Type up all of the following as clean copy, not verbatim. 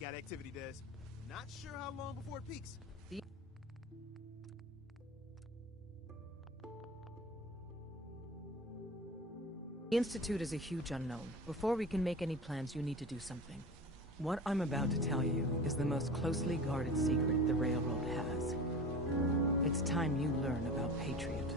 Got activity, Des. Not sure how long before it peaks. The Institute is a huge unknown. Before we can make any plans, you need to do something. What I'm about to tell you is the most closely guarded secret the Railroad has. It's time you learn about Patriot.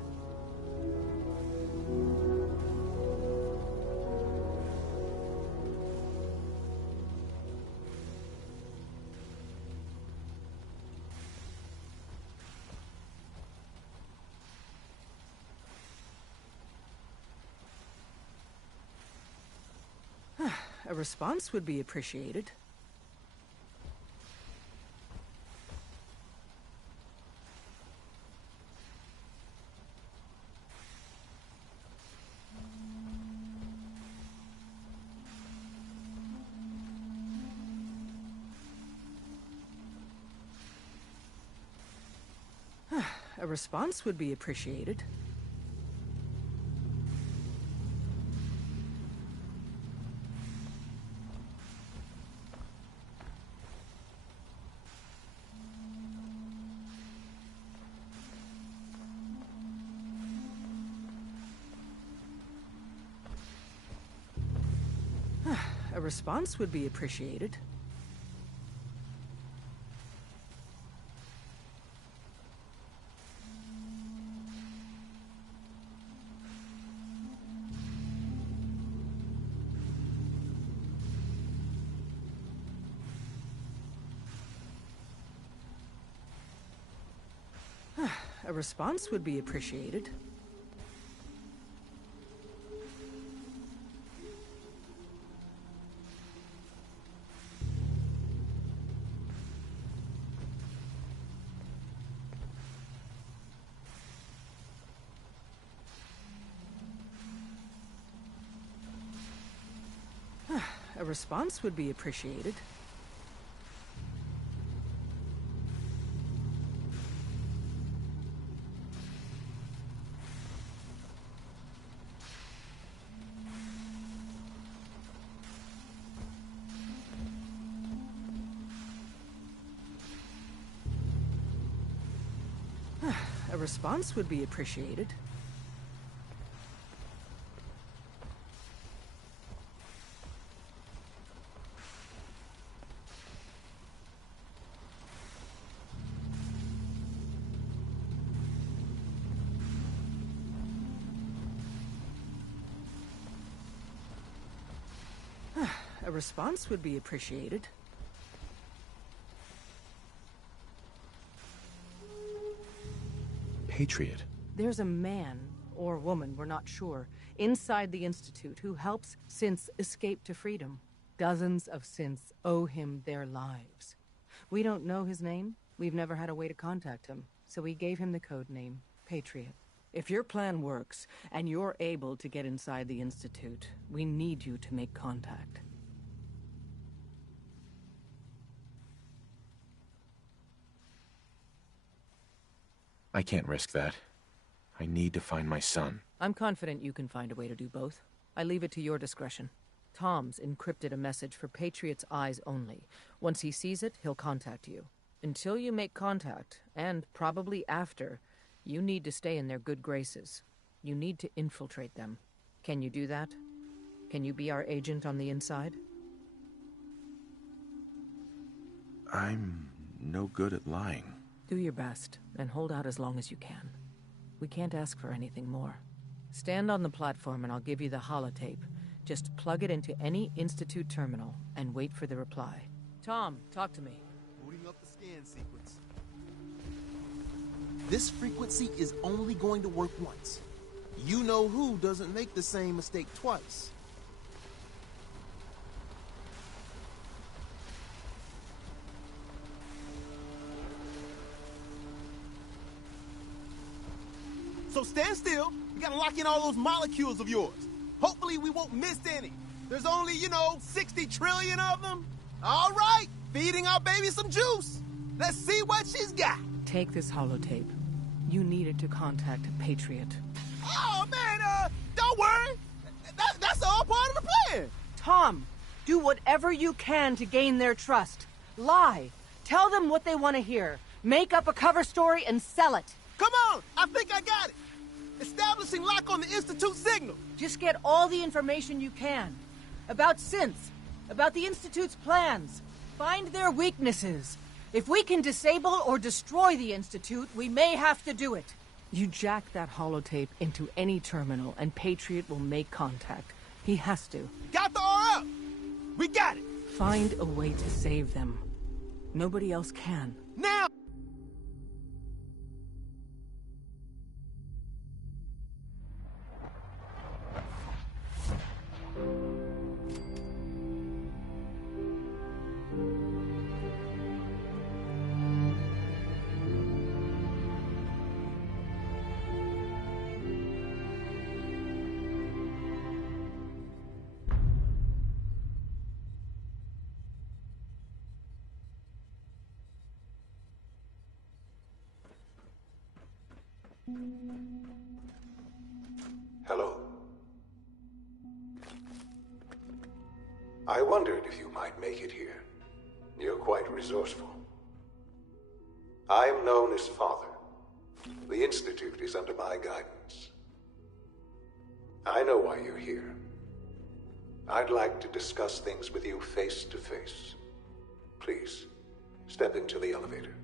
A response would be appreciated. A response would be appreciated. A response would be appreciated. A response would be appreciated. A response would be appreciated. A response would be appreciated. A response would be appreciated. Patriot. There's a man, or woman, we're not sure, inside the Institute who helps synths escape to freedom. Dozens of synths owe him their lives. We don't know his name. We've never had a way to contact him, so we gave him the code name, Patriot. If your plan works, and you're able to get inside the Institute, we need you to make contact. I can't risk that. I need to find my son. I'm confident you can find a way to do both. I leave it to your discretion. Tom's encrypted a message for Patriot's eyes only. Once he sees it, he'll contact you. Until you make contact, and probably after, you need to stay in their good graces. You need to infiltrate them. Can you do that? Can you be our agent on the inside? I'm no good at lying. Do your best, and hold out as long as you can. We can't ask for anything more. Stand on the platform and I'll give you the holotape. Just plug it into any Institute terminal and wait for the reply. Tom, talk to me. Booting up the scan sequence. This frequency is only going to work once. You know who doesn't make the same mistake twice. So stand still. We gotta lock in all those molecules of yours. Hopefully we won't miss any. There's only, 60 trillion of them. All right, feeding our baby some juice. Let's see what she's got. Take this holotape. You need it to contact Patriot. Oh, man, don't worry. That's all part of the plan. Tom, do whatever you can to gain their trust. Lie. Tell them what they want to hear. Make up a cover story and sell it. Come on! I think I got it! Establishing lock on the Institute signal! Just get all the information you can. About synths. About the Institute's plans. Find their weaknesses. If we can disable or destroy the Institute, we may have to do it. You jack that holotape into any terminal and Patriot will make contact. He has to. Got the RF! We got it! Find a way to save them. Nobody else can. Now! Hello. I wondered if you might make it here. You're quite resourceful. I am known as Father. The Institute is under my guidance. I know why you're here. I'd like to discuss things with you face to face. Please, step into the elevator.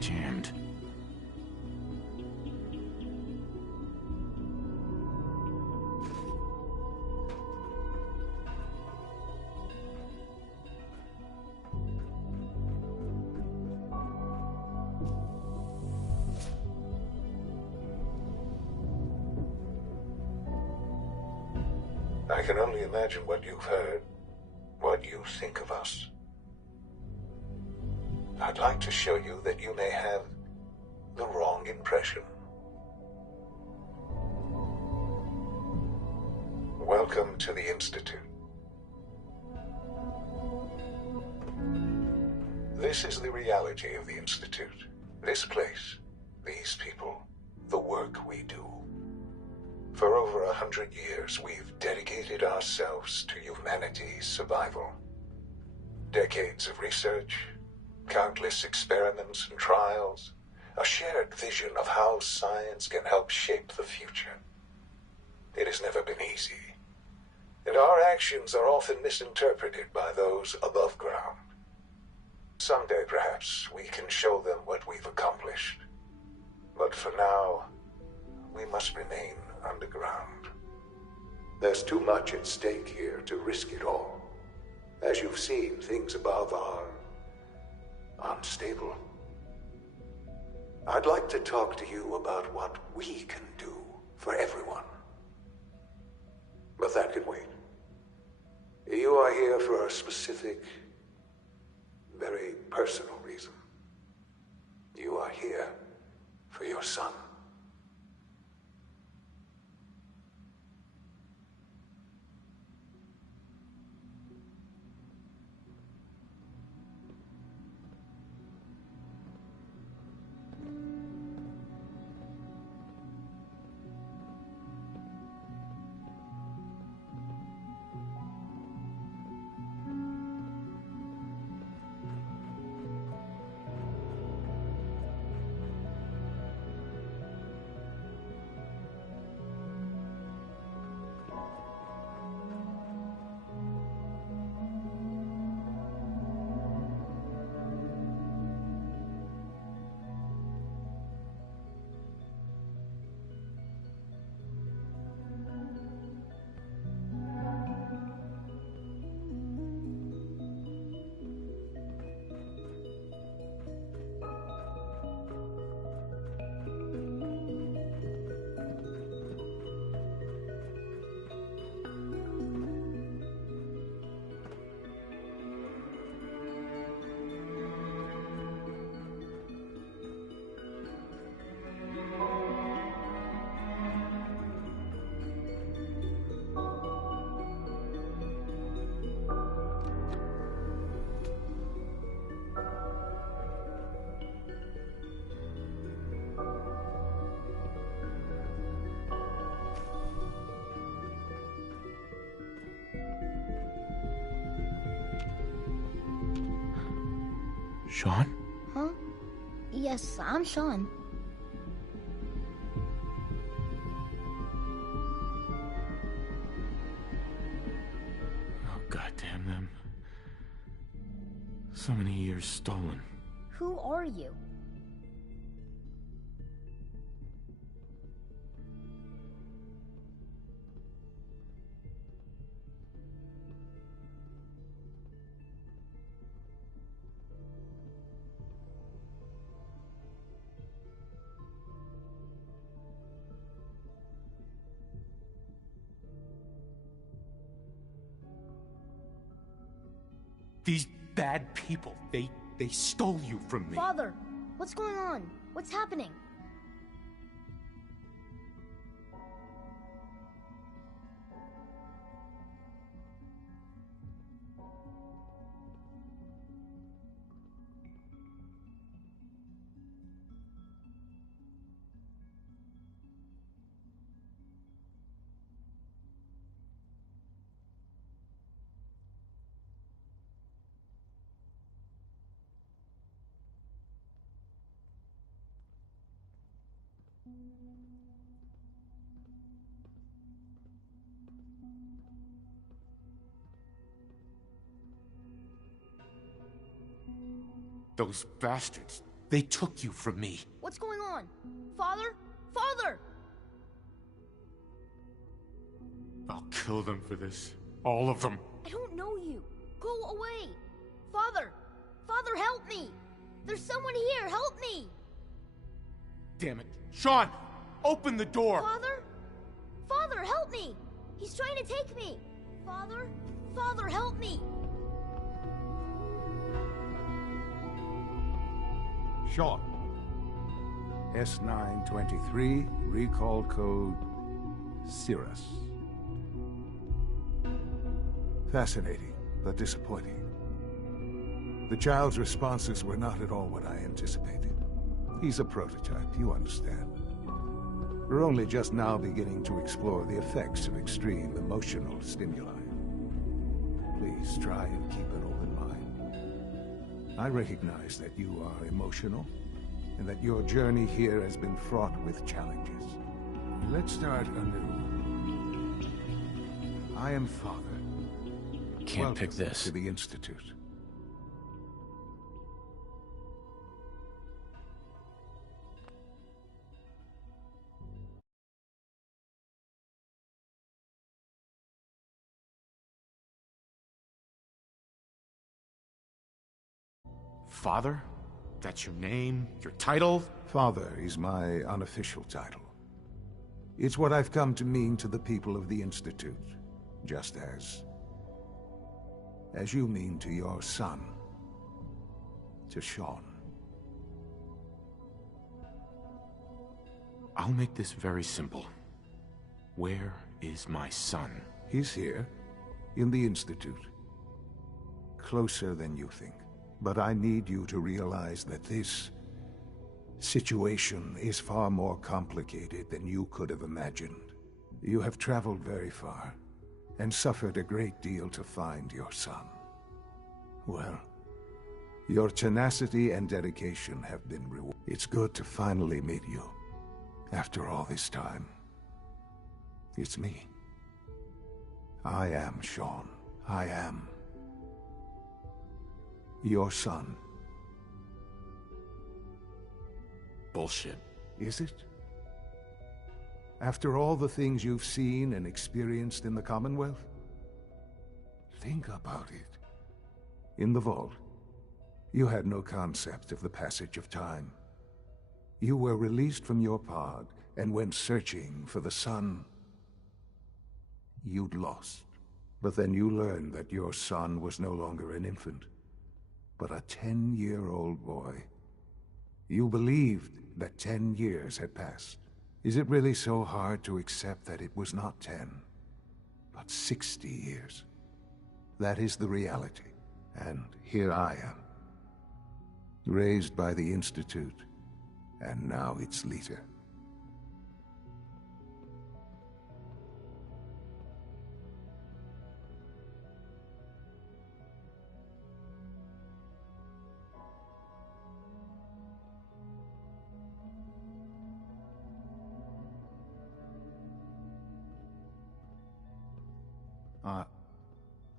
Jammed. I can only imagine what you've heard, what you think of us. I'd like to show you that you may have the wrong impression. Welcome to the Institute. This is the reality of the Institute. This place, these people, the work we do. For over 100 years, we've dedicated ourselves to humanity's survival. Decades of research, countless experiments and trials, a shared vision of how science can help shape the future. It has never been easy, and our actions are often misinterpreted by those above ground. Someday, perhaps, we can show them what we've accomplished. But for now, we must remain underground. There's too much at stake here to risk it all. As you've seen, things above are unstable. I'd like to talk to you about what we can do for everyone. But that can wait. You are here for a specific, very personal reason. You are here for your son. Sean? Huh? Yes, I'm Sean. Oh, goddamn them. So many years stolen. Who are you? These bad people, they stole you from me. Father, what's going on? What's happening? Those bastards, they took you from me. What's going on? Father? Father! I'll kill them for this. All of them. I don't know you. Go away. Father! Father, help me! There's someone here, help me! Damn it. Sean, open the door! Father? Father, help me! He's trying to take me! Father? Father, help me! Sean. S923, recall code Cirrus. Fascinating, but disappointing. The child's responses were not at all what I anticipated. He's a prototype, you understand. We're only just now beginning to explore the effects of extreme emotional stimuli. Please try and keep an open mind. I recognize that you are emotional, and that your journey here has been fraught with challenges. Let's start anew. I am Father. Can't pick Welcome this. to the Institute. Father? That's your name? Your title? Father is my unofficial title. It's what I've come to mean to the people of the Institute, just as you mean to your son, to Sean. I'll make this very simple. Where is my son? He's here, in the Institute. Closer than you think. But I need you to realize that this situation is far more complicated than you could have imagined. You have traveled very far, and suffered a great deal to find your son. Well, your tenacity and dedication have been rewarded. It's good to finally meet you, after all this time. It's me. I am Sean. I am your son. Bullshit. Is it? After all the things you've seen and experienced in the Commonwealth? Think about it. In the Vault, you had no concept of the passage of time. You were released from your pod and went searching for the son you'd lost. But then you learned that your son was no longer an infant, but a 10-year-old boy. You believed that 10 years had passed. Is it really so hard to accept that it was not 10, but 60 years? That is the reality. And here I am, raised by the Institute, and now its leader.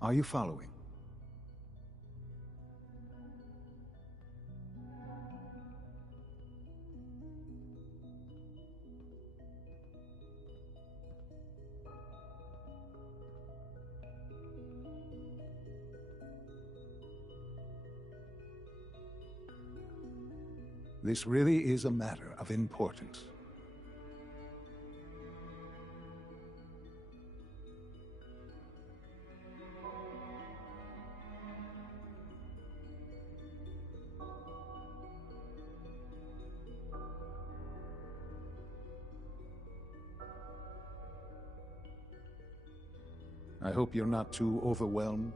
Are you following? This really is a matter of importance. I hope you're not too overwhelmed.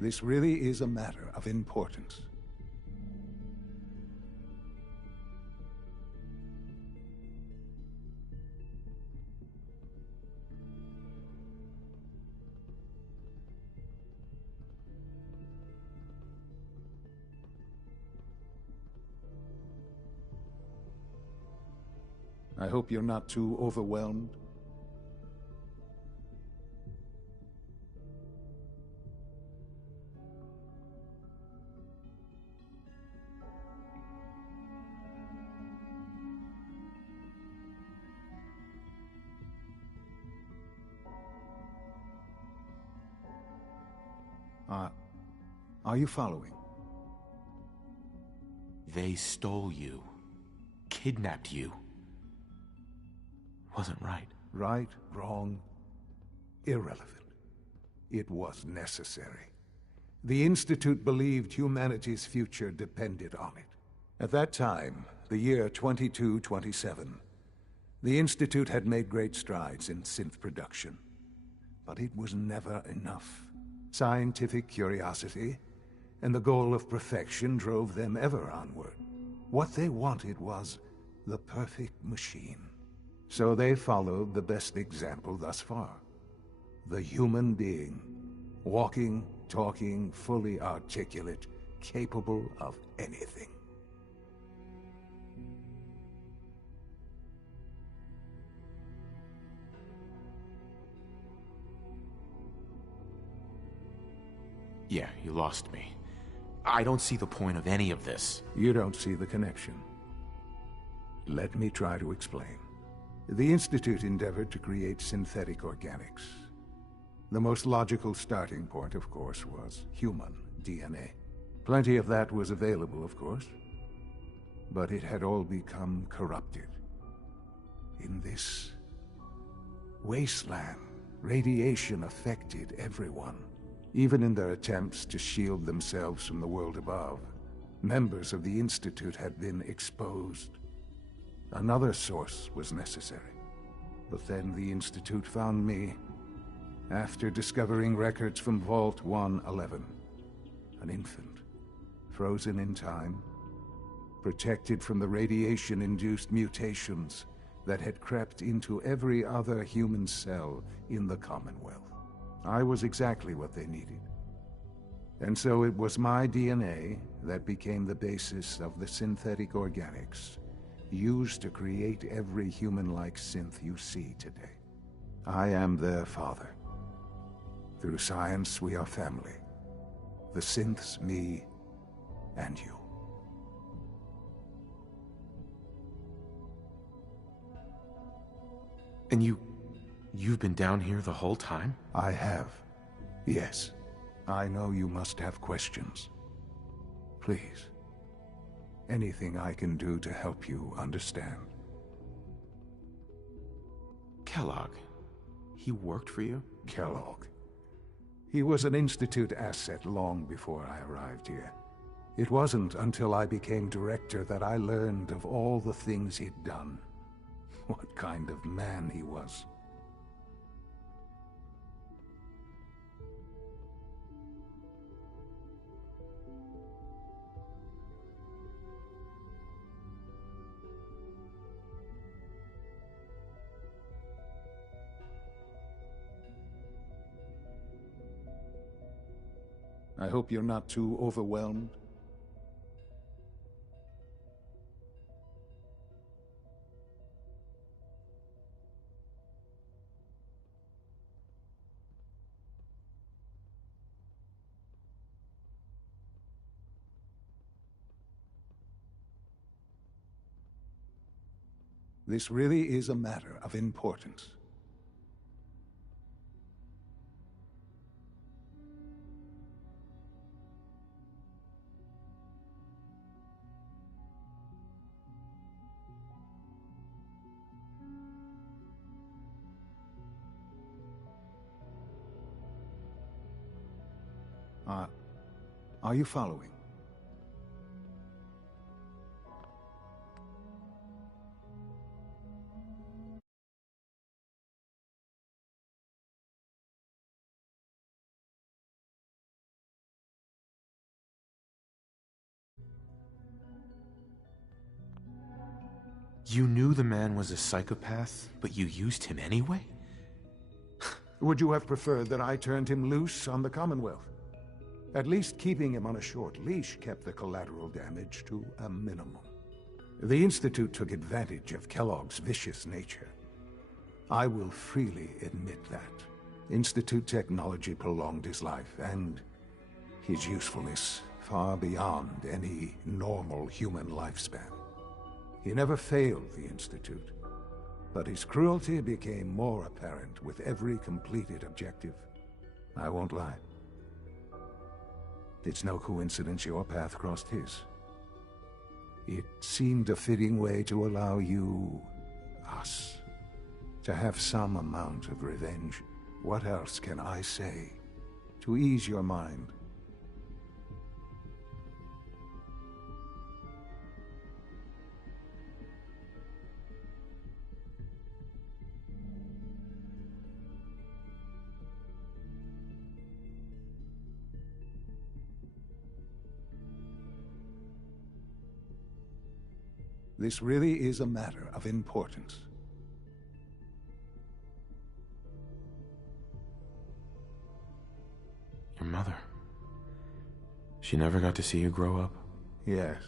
This really is a matter of importance. I hope you're not too overwhelmed. Are you following? They stole you. Kidnapped you. Wasn't right. Right, wrong, irrelevant. It was necessary. The Institute believed humanity's future depended on it. At that time, the year 2227, the Institute had made great strides in synth production. But it was never enough. Scientific curiosity and the goal of perfection drove them ever onward. What they wanted was the perfect machine. So they followed the best example thus far. The human being. Walking, talking, fully articulate, capable of anything. Yeah, you lost me. I don't see the point of any of this. You don't see the connection. Let me try to explain. The Institute endeavored to create synthetic organics. The most logical starting point, of course, was human DNA. Plenty of that was available, of course. But it had all become corrupted. In this wasteland, radiation affected everyone. Even in their attempts to shield themselves from the world above, members of the Institute had been exposed. Another source was necessary. But then the Institute found me, after discovering records from Vault 111. An infant, frozen in time, protected from the radiation-induced mutations that had crept into every other human cell in the Commonwealth. I was exactly what they needed. And so it was my DNA that became the basis of the synthetic organics used to create every human-like synth you see today. I am their father. Through science, we are family. The synths, me, and you. And you've been down here the whole time? I have. Yes. I know you must have questions. Please. Anything I can do to help you understand. Kellogg. He worked for you? Kellogg. He was an Institute asset long before I arrived here. It wasn't until I became director that I learned of all the things he'd done. What kind of man he was. I hope you're not too overwhelmed. This really is a matter of importance. Are you following? You knew the man was a psychopath, but you used him anyway? Would you have preferred that I turned him loose on the Commonwealth? At least keeping him on a short leash kept the collateral damage to a minimum. The Institute took advantage of Kellogg's vicious nature. I will freely admit that. Institute technology prolonged his life, and his usefulness far beyond any normal human lifespan. He never failed the Institute, but his cruelty became more apparent with every completed objective. I won't lie. It's no coincidence your path crossed his. It seemed a fitting way to allow you, us, to have some amount of revenge. What else can I say to ease your mind? This really is a matter of importance. Your mother. She never got to see you grow up? Yes.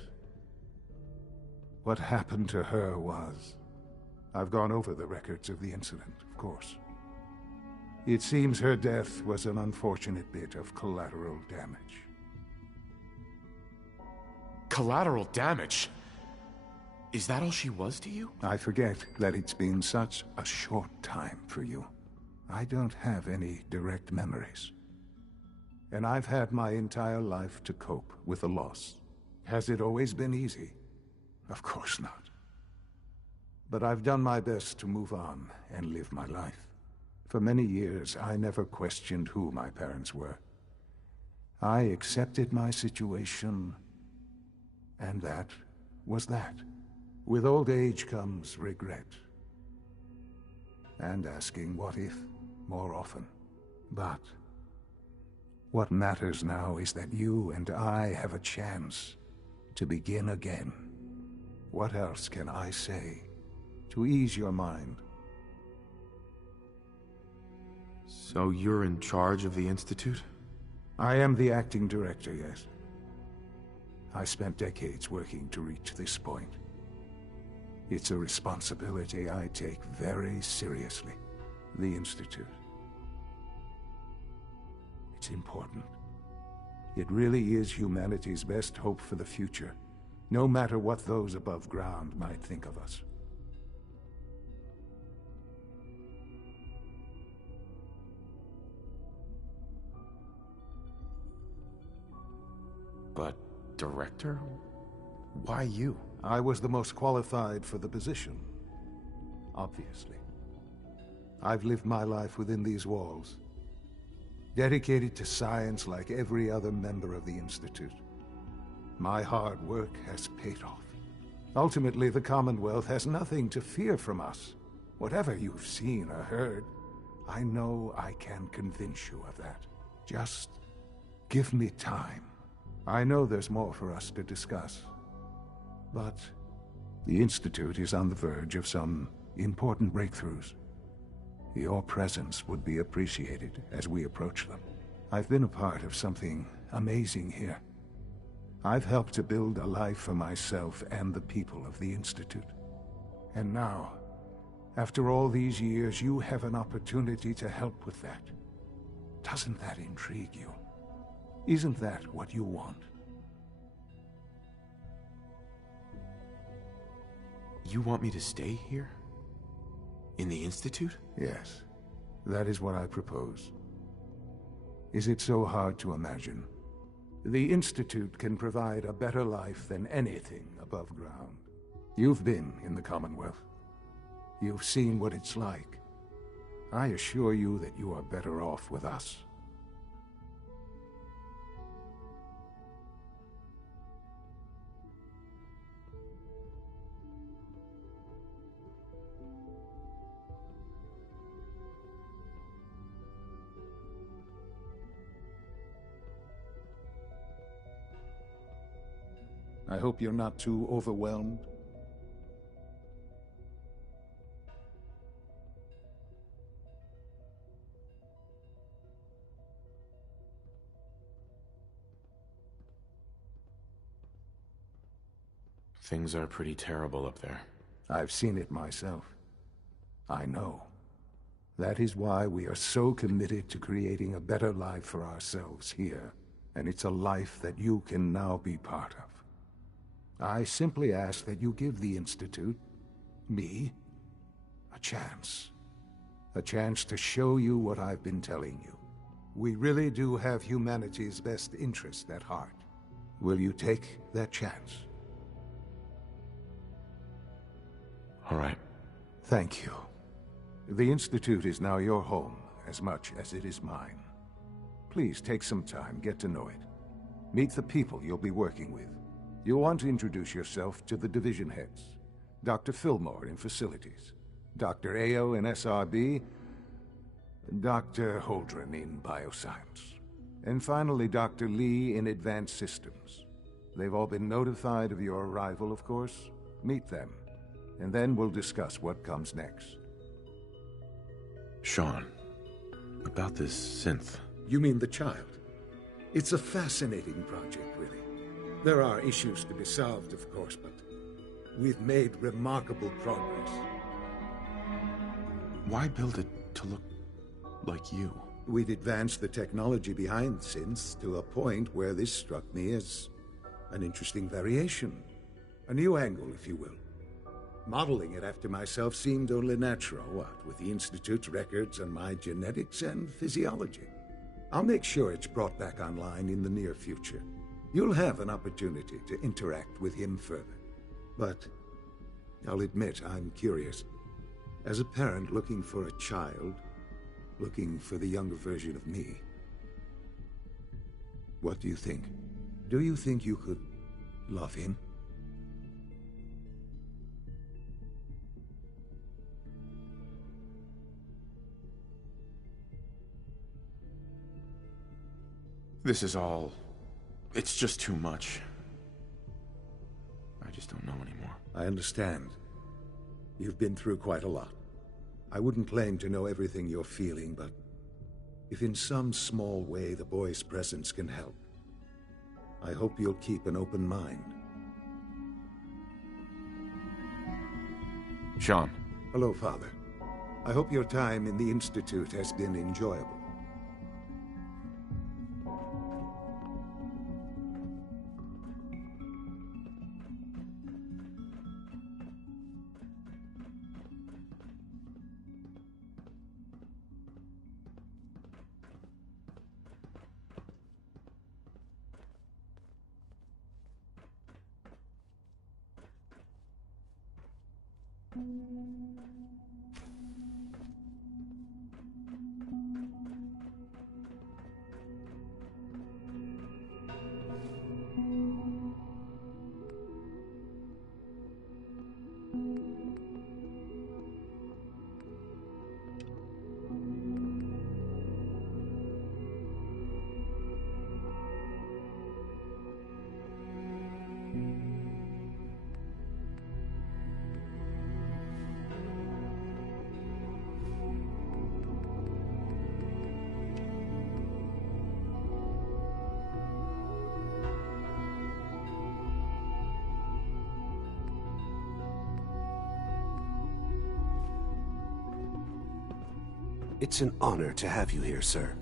What happened to her was... I've gone over the records of the incident, of course. It seems her death was an unfortunate bit of collateral damage. Collateral damage? Is that all she was to you? I forget that it's been such a short time for you. I don't have any direct memories. And I've had my entire life to cope with the loss. Has it always been easy? Of course not. But I've done my best to move on and live my life. For many years, I never questioned who my parents were. I accepted my situation, and that was that. With old age comes regret. And asking what if more often. But what matters now is that you and I have a chance to begin again. What else can I say to ease your mind? So you're in charge of the Institute? I am the acting director, yes. I spent decades working to reach this point. It's a responsibility I take very seriously. The Institute. It's important. It really is humanity's best hope for the future, no matter what those above ground might think of us. But, Director? Why you? I was the most qualified for the position, obviously. I've lived my life within these walls, dedicated to science like every other member of the Institute. My hard work has paid off. Ultimately, the Commonwealth has nothing to fear from us. Whatever you've seen or heard, I know I can convince you of that. Just give me time. I know there's more for us to discuss. But the Institute is on the verge of some important breakthroughs. Your presence would be appreciated as we approach them. I've been a part of something amazing here. I've helped to build a life for myself and the people of the Institute. And now, after all these years, you have an opportunity to help with that. Doesn't that intrigue you? Isn't that what you want? You want me to stay here? In the Institute? Yes, that is what I propose. Is it so hard to imagine? The Institute can provide a better life than anything above ground. You've been in the Commonwealth. You've seen what it's like. I assure you that you are better off with us. I hope you're not too overwhelmed. Things are pretty terrible up there. I've seen it myself. I know. That is why we are so committed to creating a better life for ourselves here. And it's a life that you can now be part of. I simply ask that you give the Institute, me, a chance. A chance to show you what I've been telling you. We really do have humanity's best interest at heart. Will you take that chance? All right. Thank you. The Institute is now your home, as much as it is mine. Please take some time, get to know it. Meet the people you'll be working with. You'll want to introduce yourself to the division heads. Dr. Fillmore in Facilities, Dr. Ao in SRB, Dr. Holdren in Bioscience, and finally Dr. Lee in Advanced Systems. They've all been notified of your arrival, of course. Meet them, and then we'll discuss what comes next. Sean, about this synth. You mean the child? It's a fascinating project, really. There are issues to be solved, of course, but we've made remarkable progress. Why build it to look like you? We'd advanced the technology behind synths to a point where this struck me as an interesting variation. A new angle, if you will. Modeling it after myself seemed only natural, what with the Institute's records and my genetics and physiology. I'll make sure it's brought back online in the near future. You'll have an opportunity to interact with him further. But I'll admit I'm curious. As a parent looking for a child, looking for the younger version of me, what do you think? Do you think you could love him? This is all... it's just too much. I just don't know anymore. I understand. You've been through quite a lot. I wouldn't claim to know everything you're feeling, but if in some small way the boy's presence can help, I hope you'll keep an open mind. Sean. Hello, Father. I hope your time in the Institute has been enjoyable. It's an honor to have you here, sir.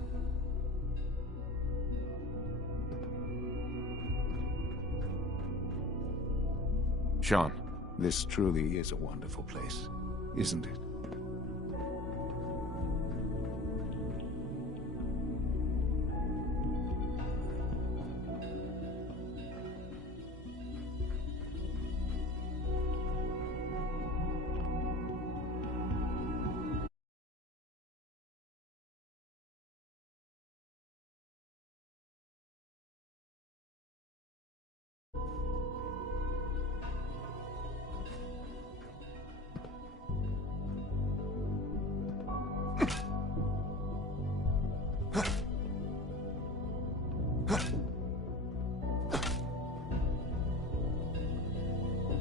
Sean. This truly is a wonderful place, isn't it?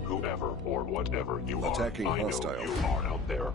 Whoever or whatever you are, Attacking I hostile. know you are out there.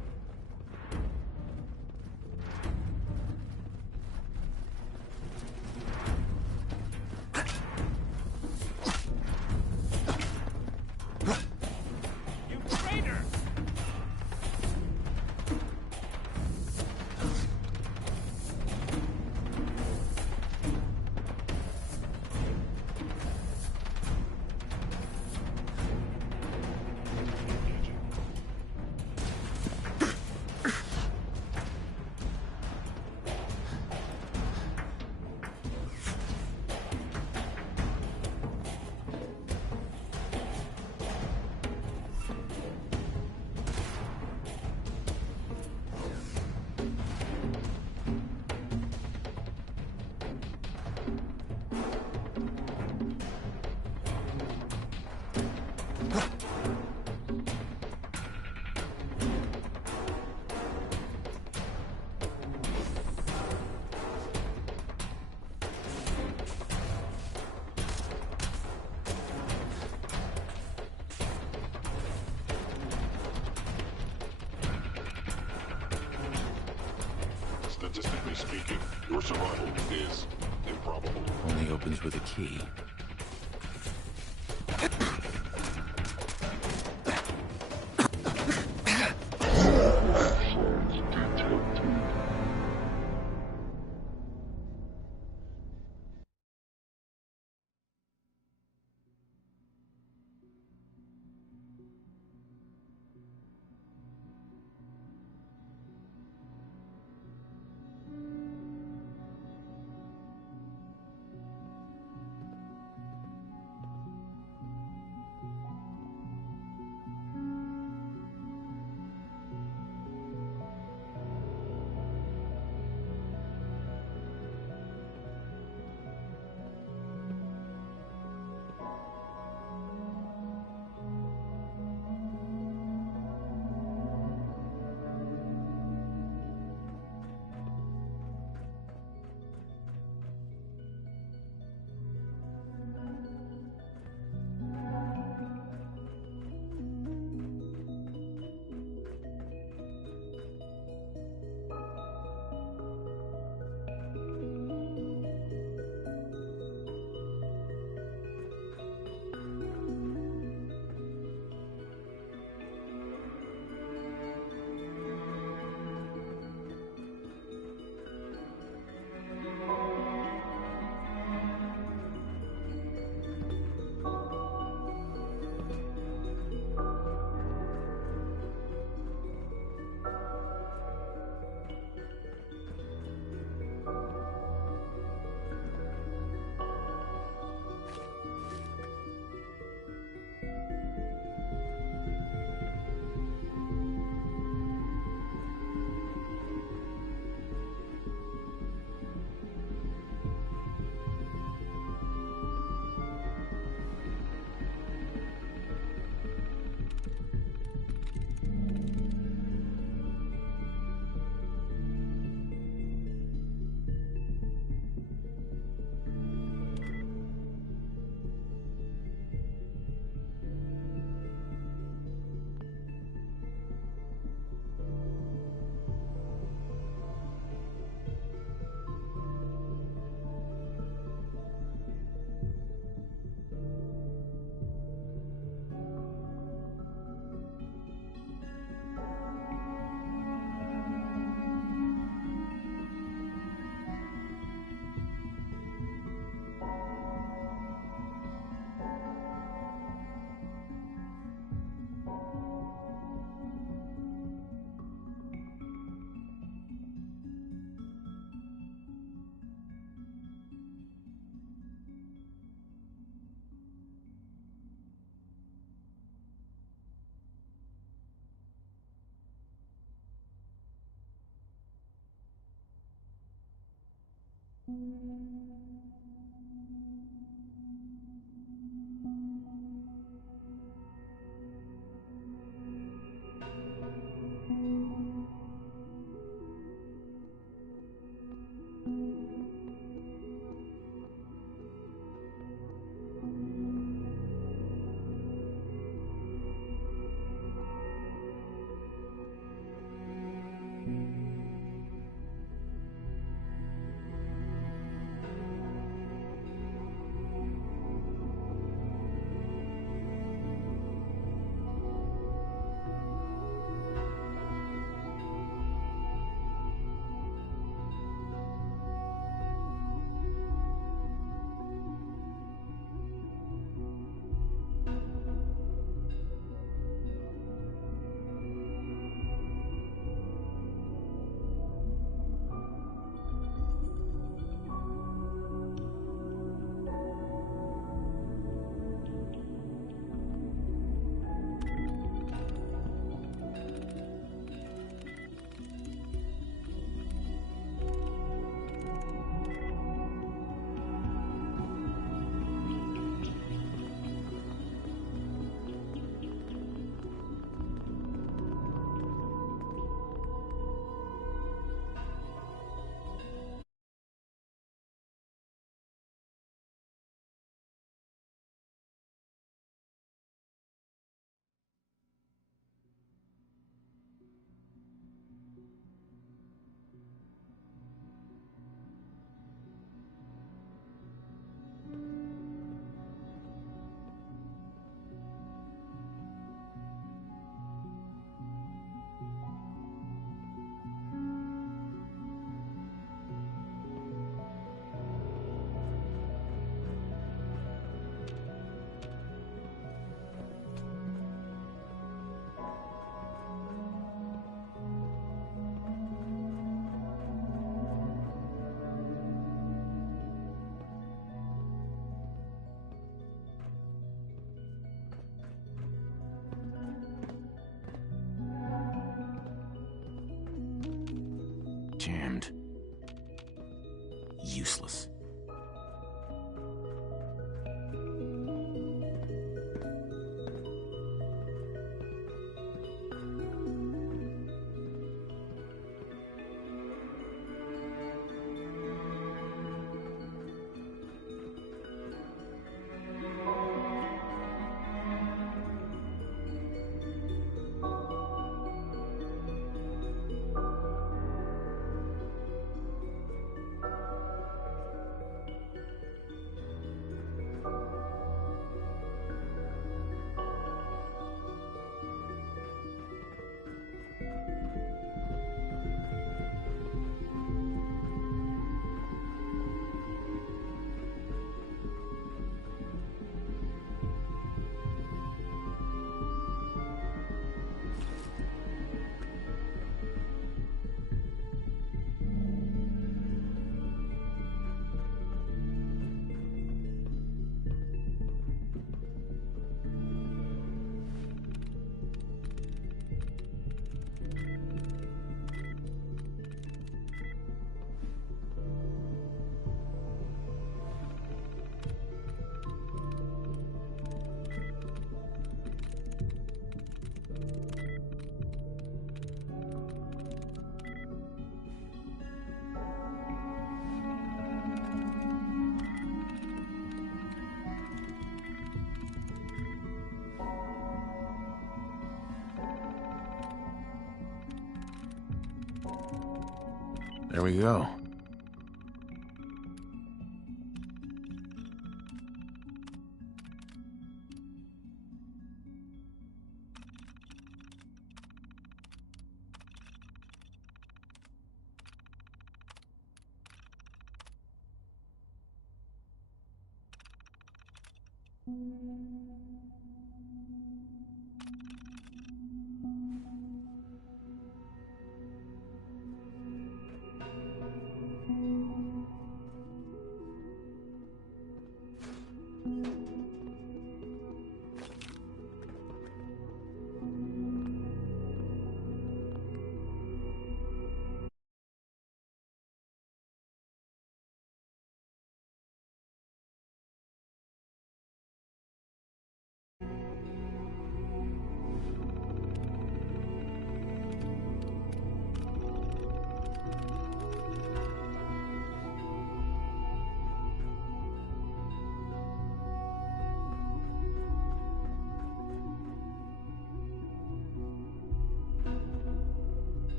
Statistically speaking, your survival is improbable. Only opens with a key. Jammed. Useless. There we go.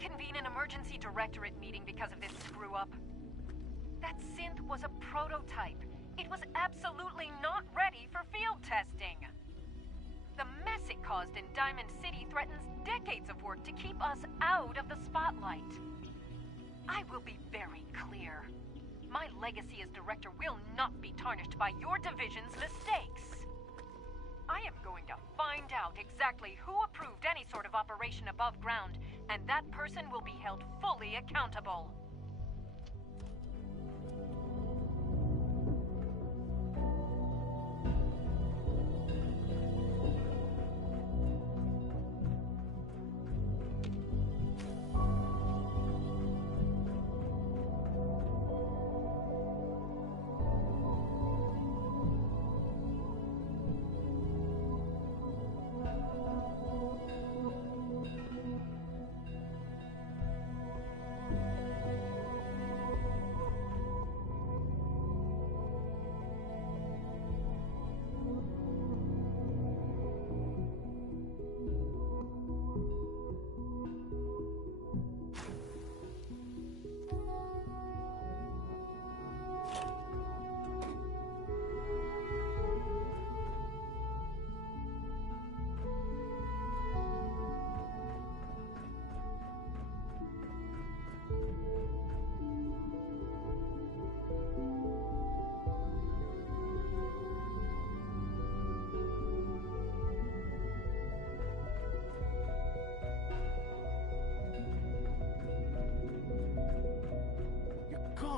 convene an emergency directorate meeting because of this screw-up. That synth was a prototype. It was absolutely not ready for field testing. The mess it caused in Diamond City threatens decades of work to keep us out of the spotlight. I will be very clear. My legacy as director will not be tarnished by your division's mistakes. I am going to find out exactly who approved any sort of operation above ground, and that person will be held fully accountable.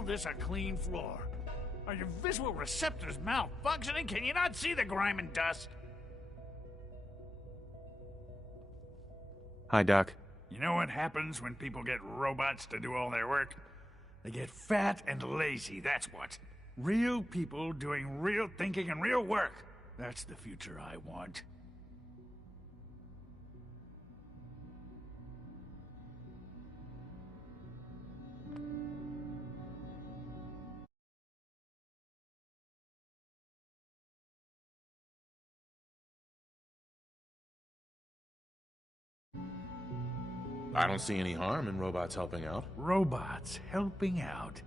This a clean floor? Are your visual receptors malfunctioning? Can you not see the grime and dust? Hi, Doc. You know what happens when people get robots to do all their work? They get fat and lazy, that's what. Real people doing real thinking and real work. That's the future I want. I don't see any harm in robots helping out. Robots helping out?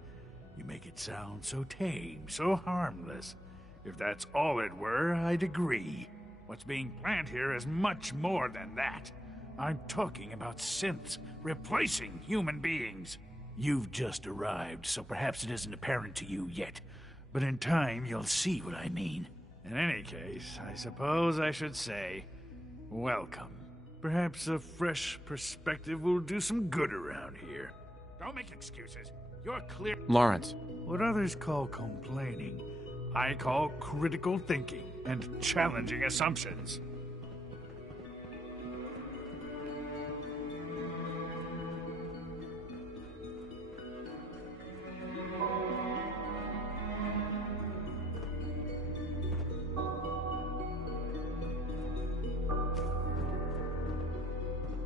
You make it sound so tame, so harmless. If that's all it were, I'd agree. What's being planned here is much more than that. I'm talking about synths replacing human beings. You've just arrived, so perhaps it isn't apparent to you yet. But in time, you'll see what I mean. In any case, I suppose I should say, welcome. Perhaps a fresh perspective will do some good around here. Don't make excuses. You're clear. Lawrence. What others call complaining, I call critical thinking and challenging assumptions.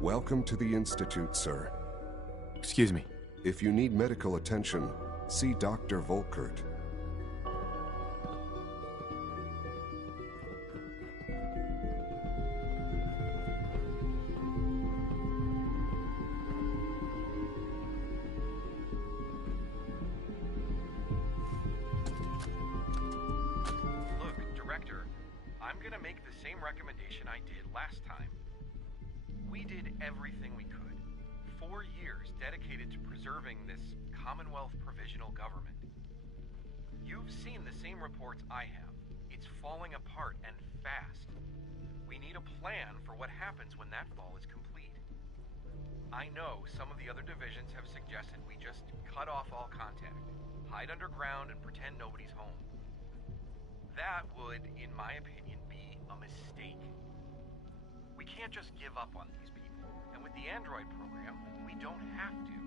Welcome to the Institute, sir. Excuse me. If you need medical attention, see Dr. Volkert. Look, Director, I'm gonna make the same recommendation I did last time. We did everything we could. 4 years dedicated to preserving this Commonwealth provisional government. You've seen the same reports I have. It's falling apart and fast. We need a plan for what happens when that fall is complete. I know some of the other divisions have suggested we just cut off all contact, hide underground, and pretend nobody's home. That would, in my opinion, be a mistake. We can't just give up on these people, and with the Android program, we don't have to.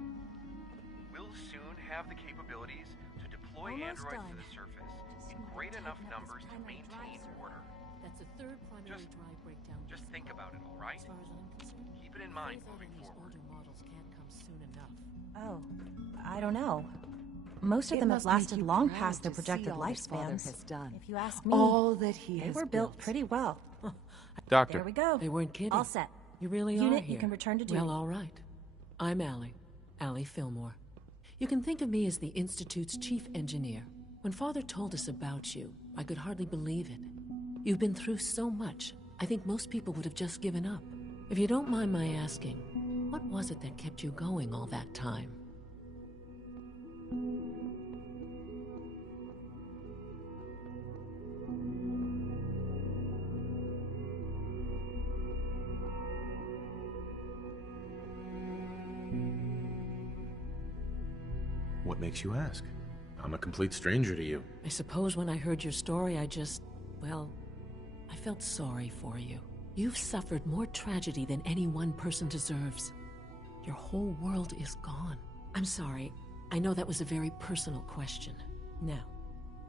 We'll soon have the capabilities to deploy androids to the surface in great enough numbers to maintain order. That's a third primary drive breakdown. Just think about it, all right? As far as I'm concerned, keep it in mind moving these forward. older models can't come soon enough. Oh, I don't know. Most of them have lasted long past their projected lifespans. If you ask me, all that he they has were built pretty well. Doctor. There we go. They weren't kidding. All set. You really Unit, are here. you can return to duty. Well, all right. I'm Allie Fillmore. You can think of me as the Institute's chief engineer. When Father told us about you, I could hardly believe it. You've been through so much, I think most people would have just given up. If you don't mind my asking, what was it that kept you going all that time? What makes you ask? I'm a complete stranger to you. I suppose when I heard your story, well, I felt sorry for you. You've suffered more tragedy than any one person deserves. Your whole world is gone. I'm sorry. I know that was a very personal question. Now,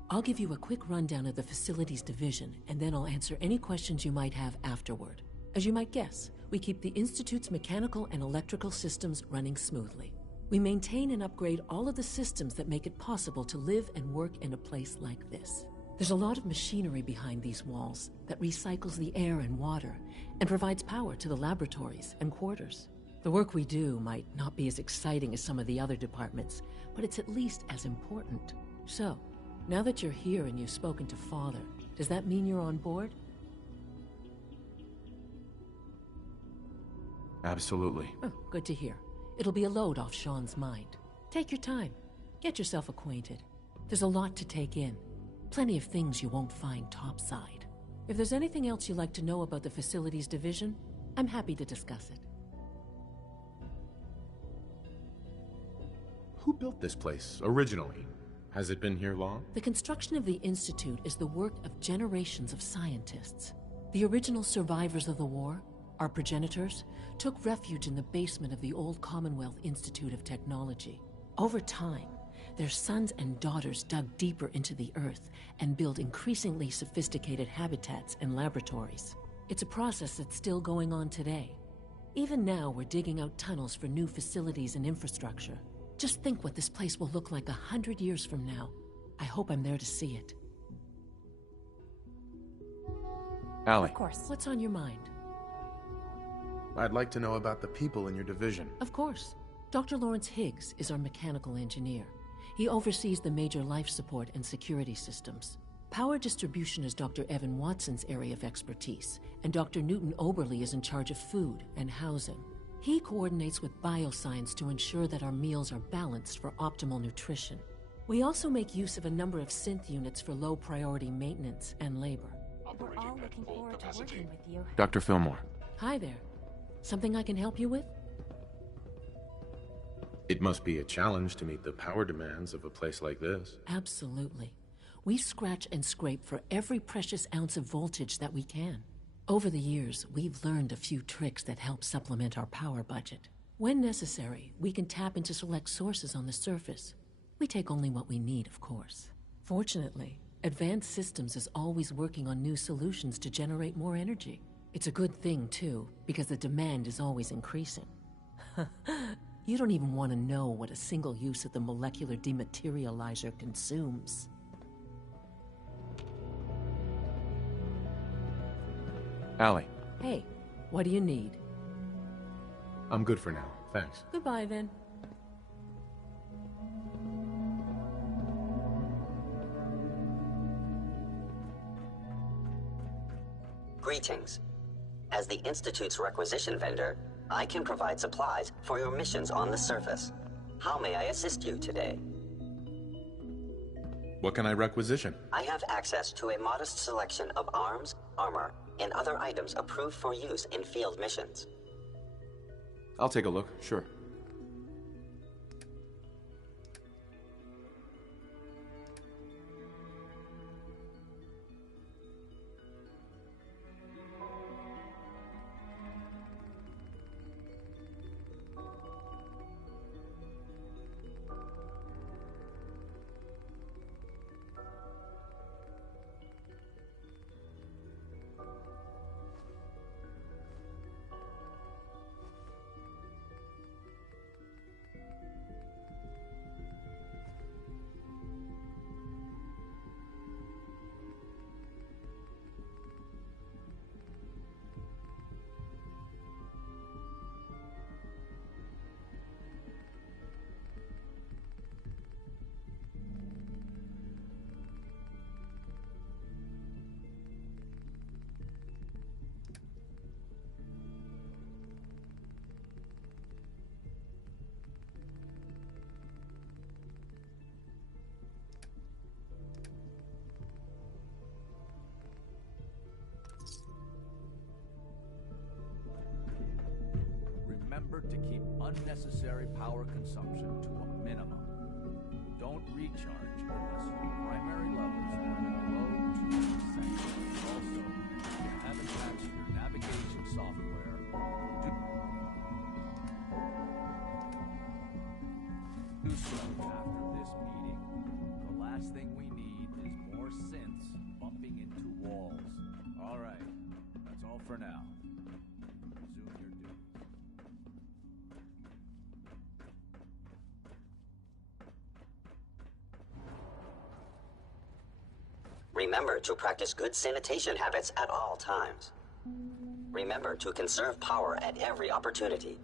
I'll give you a quick rundown of the Facilities Division, and then I'll answer any questions you might have afterward. As you might guess, we keep the Institute's mechanical and electrical systems running smoothly. We maintain and upgrade all of the systems that make it possible to live and work in a place like this. There's a lot of machinery behind these walls that recycles the air and water and provides power to the laboratories and quarters. The work we do might not be as exciting as some of the other departments, but it's at least as important. So, now that you're here and you've spoken to Father, does that mean you're on board? Absolutely. Oh, good to hear. It'll be a load off Sean's mind. Take your time. Get yourself acquainted. There's a lot to take in. Plenty of things you won't find topside. If there's anything else you'd like to know about the Facilities Division, I'm happy to discuss it. Who built this place, originally? Has it been here long? The construction of the Institute is the work of generations of scientists. The original survivors of the war, our progenitors, took refuge in the basement of the old Commonwealth Institute of Technology. Over time, their sons and daughters dug deeper into the earth and built increasingly sophisticated habitats and laboratories. It's a process that's still going on today. Even now, we're digging out tunnels for new facilities and infrastructure. Just think what this place will look like 100 years from now. I hope I'm there to see it. Allie. Of course. What's on your mind? I'd like to know about the people in your division. Of course. Dr. Lawrence Higgs is our mechanical engineer. He oversees the major life support and security systems. Power distribution is Dr. Evan Watson's area of expertise, and Dr. Newton Oberly is in charge of food and housing. He coordinates with bioscience to ensure that our meals are balanced for optimal nutrition. We also make use of a number of synth units for low-priority maintenance and labor. We're all looking forward to working with you. Dr. Fillmore. Hi there. Something I can help you with? It must be a challenge to meet the power demands of a place like this. Absolutely. We scratch and scrape for every precious ounce of voltage that we can. Over the years, we've learned a few tricks that help supplement our power budget. When necessary, we can tap into select sources on the surface. We take only what we need, of course. Fortunately, Advanced Systems is always working on new solutions to generate more energy. It's a good thing, too, because the demand is always increasing. You don't even want to know what a single use of the molecular dematerializer consumes. Allie. Hey, what do you need? I'm good for now, thanks. Goodbye, then. Greetings. As the Institute's requisition vendor, I can provide supplies for your missions on the surface. How may I assist you today? What can I requisition? I have access to a modest selection of arms, armor, and other items approved for use in field missions. I'll take a look, sure. unnecessary power consumption to a minimum. Don't recharge unless your primary levels are below 2%. Also, if you haven't patched your navigation software, do so after this meeting. The last thing we need is more synths bumping into walls. All right, that's all for now. Resume your duties. Remember to practice good sanitation habits at all times. Remember to conserve power at every opportunity.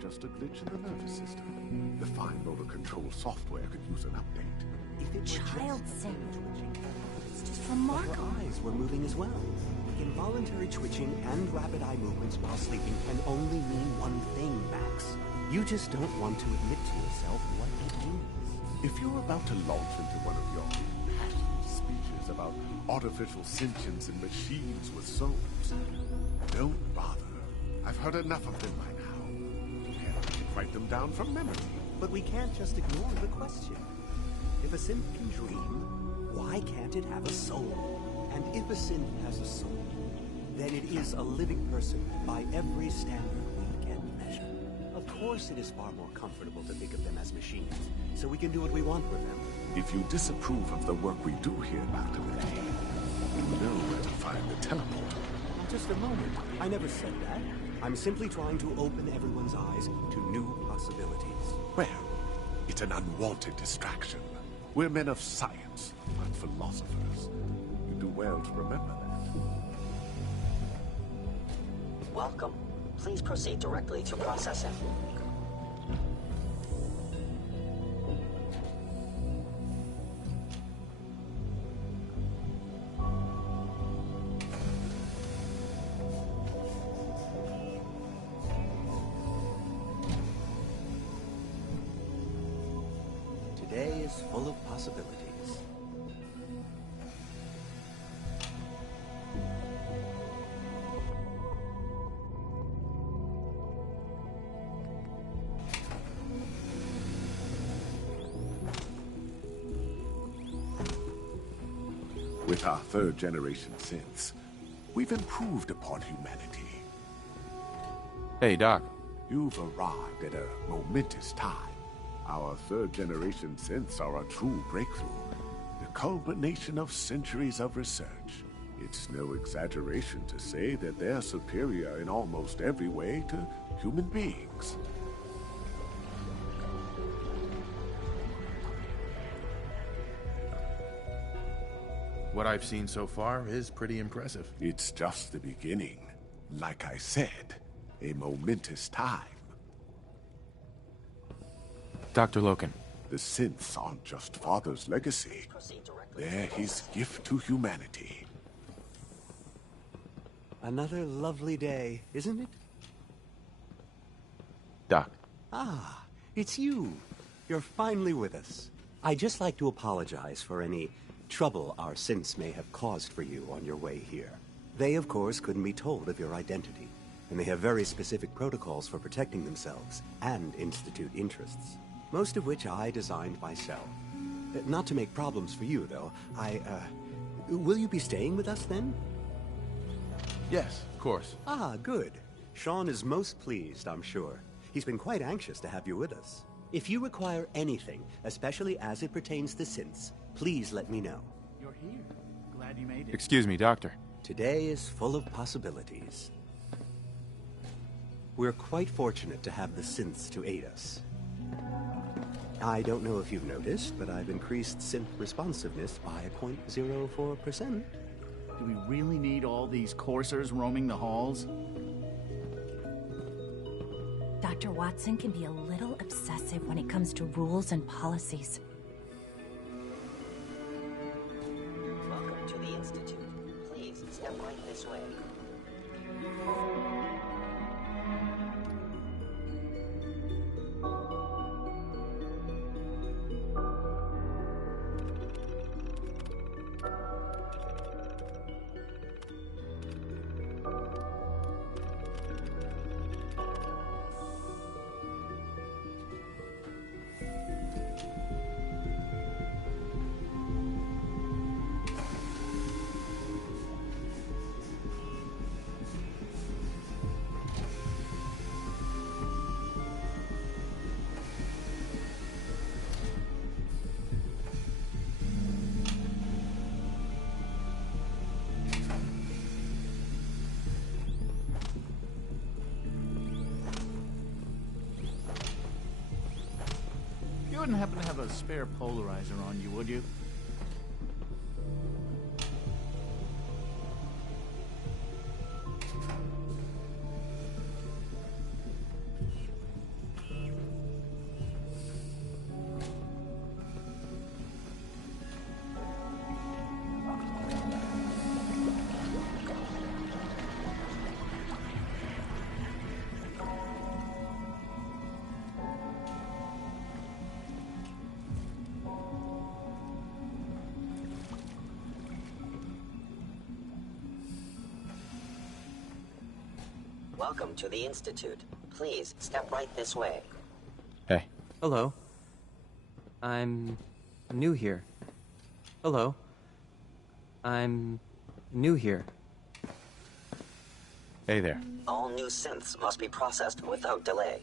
Just a glitch in the nervous system. The fine motor control software could use an update. If it child sync. It's just remarkable. Her eyes were moving as well. Involuntary twitching and rapid eye movements while sleeping can only mean one thing, Max. You just don't want to admit to yourself what it means. If you're about to launch into one of your passionate speeches about artificial sentience and machines with souls, don't bother. I've heard enough of them by now. Write them down from memory. But we can't just ignore the question. If a synth can dream, why can't it have a soul? And if a synth has a soul, then it is a living person by every standard we can measure. Of course it is far more comfortable to think of them as machines, so we can do what we want with them. If you disapprove of the work we do here, Dr. May, you know where to find the teleporter. Just a moment. I never said that. I'm simply trying to open everyone's eyes to new possibilities. Well, it's an unwanted distraction. We're men of science, not philosophers. You do well to remember that. Welcome. Please proceed directly to processing. Today is full of possibilities. With our third-generation synths, we've improved upon humanity. Hey, Doc. You've arrived at a momentous time. Our third-generation synths are a true breakthrough, the culmination of centuries of research. It's no exaggeration to say that they're superior in almost every way to human beings. What I've seen so far is pretty impressive. It's just the beginning. Like I said, a momentous time. Dr. Loken. The synths aren't just Father's legacy. They're his gift to humanity. Another lovely day, isn't it? Doc. Ah, it's you. You're finally with us. I'd just like to apologize for any trouble our synths may have caused for you on your way here. They, of course, couldn't be told of your identity, and they have very specific protocols for protecting themselves and Institute interests. Most of which I designed myself. Not to make problems for you, though. Will you be staying with us, then? Yes, of course. Ah, good. Sean is most pleased, I'm sure. He's been quite anxious to have you with us. If you require anything, especially as it pertains to synths, please let me know. You're here. Glad you made it. Excuse me, Doctor. Today is full of possibilities. We're quite fortunate to have the synths to aid us. I don't know if you've noticed, but I've increased synth responsiveness by 0.04%. Do we really need all these coursers roaming the halls? Dr. Watson can be a little obsessive when it comes to rules and policies. Welcome to the Institute. Please step right this way. wouldn't happen to have a spare polarizer on you, would you? Welcome to the Institute. Please, step right this way. Hey. Hello. I'm new here. Hello. I'm new here. Hey there. All new synths must be processed without delay.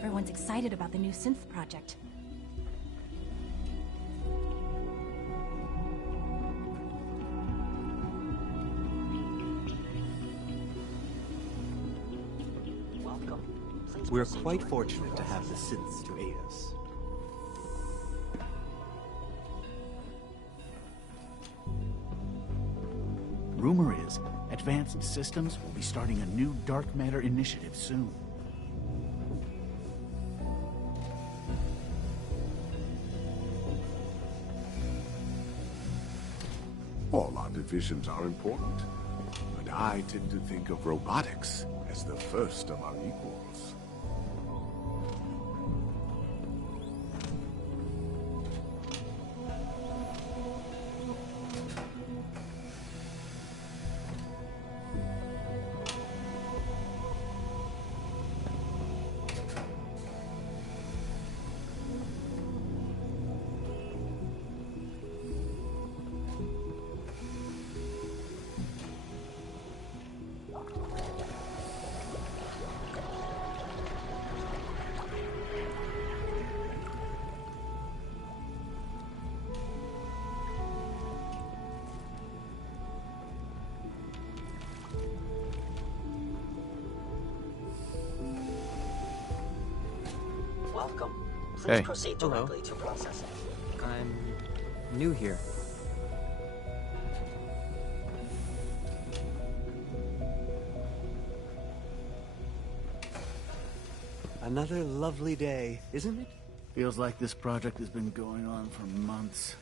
Everyone's excited about the new synth project. Welcome. Please We're proceed quite to fortunate to have the synths to aid us. Rumor is, Advanced Systems will be starting a new dark matter initiative soon. All our divisions are important, but I tend to think of robotics as the first among equals. Welcome. Please Hey. proceed Hello. directly to processing. I'm new here. Another lovely day, isn't it? Feels like this project has been going on for months.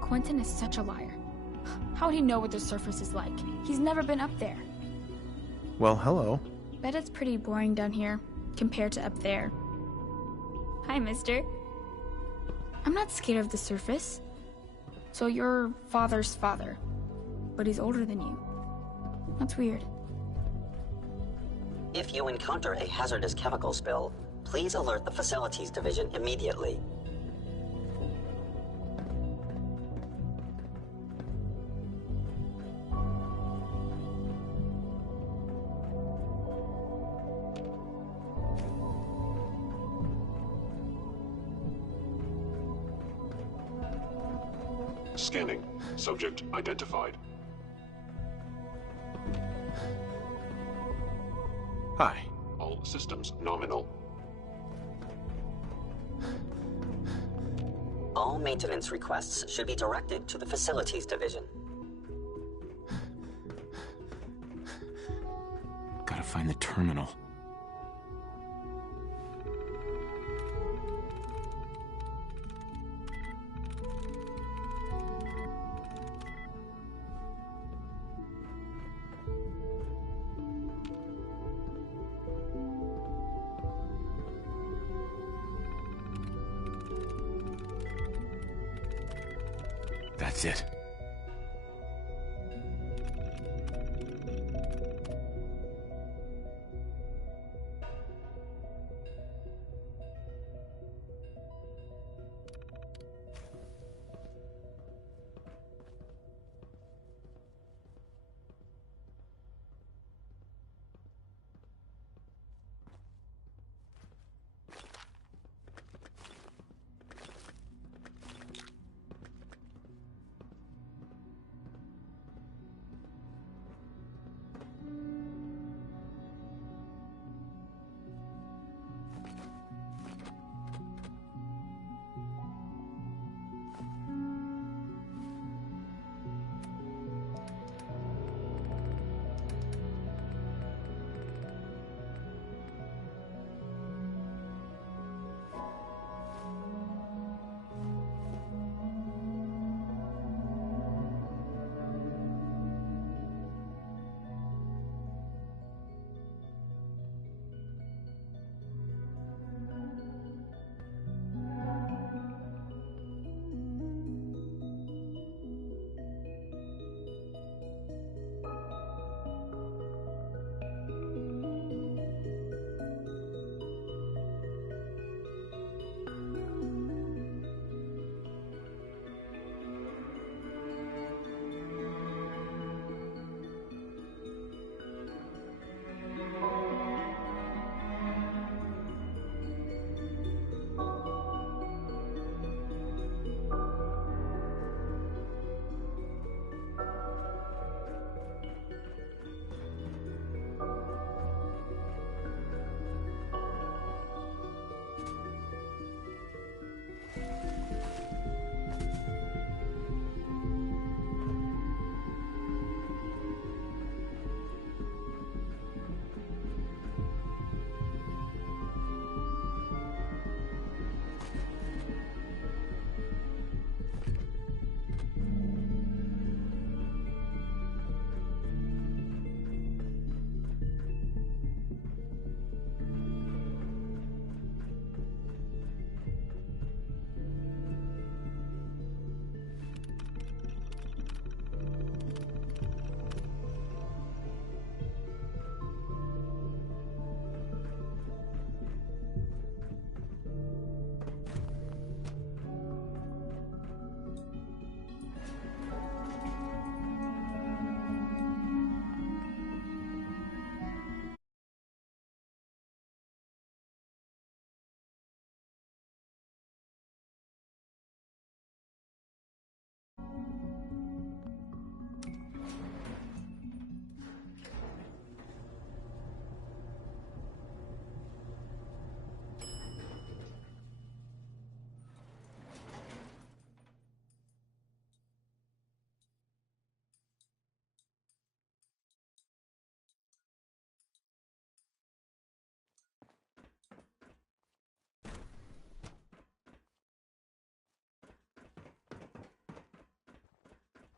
Quentin is such a liar. How would he know what the surface is like? He's never been up there. Well, hello. Bet it's pretty boring down here, compared to up there. Hi, mister. I'm not scared of the surface. So you're father's father, but he's older than you. That's weird. If you encounter a hazardous chemical spill, please alert the Facilities Division immediately. Scanning. Subject identified. Hi. All systems nominal. All maintenance requests should be directed to the Facilities Division. Gotta find the terminal. That's it.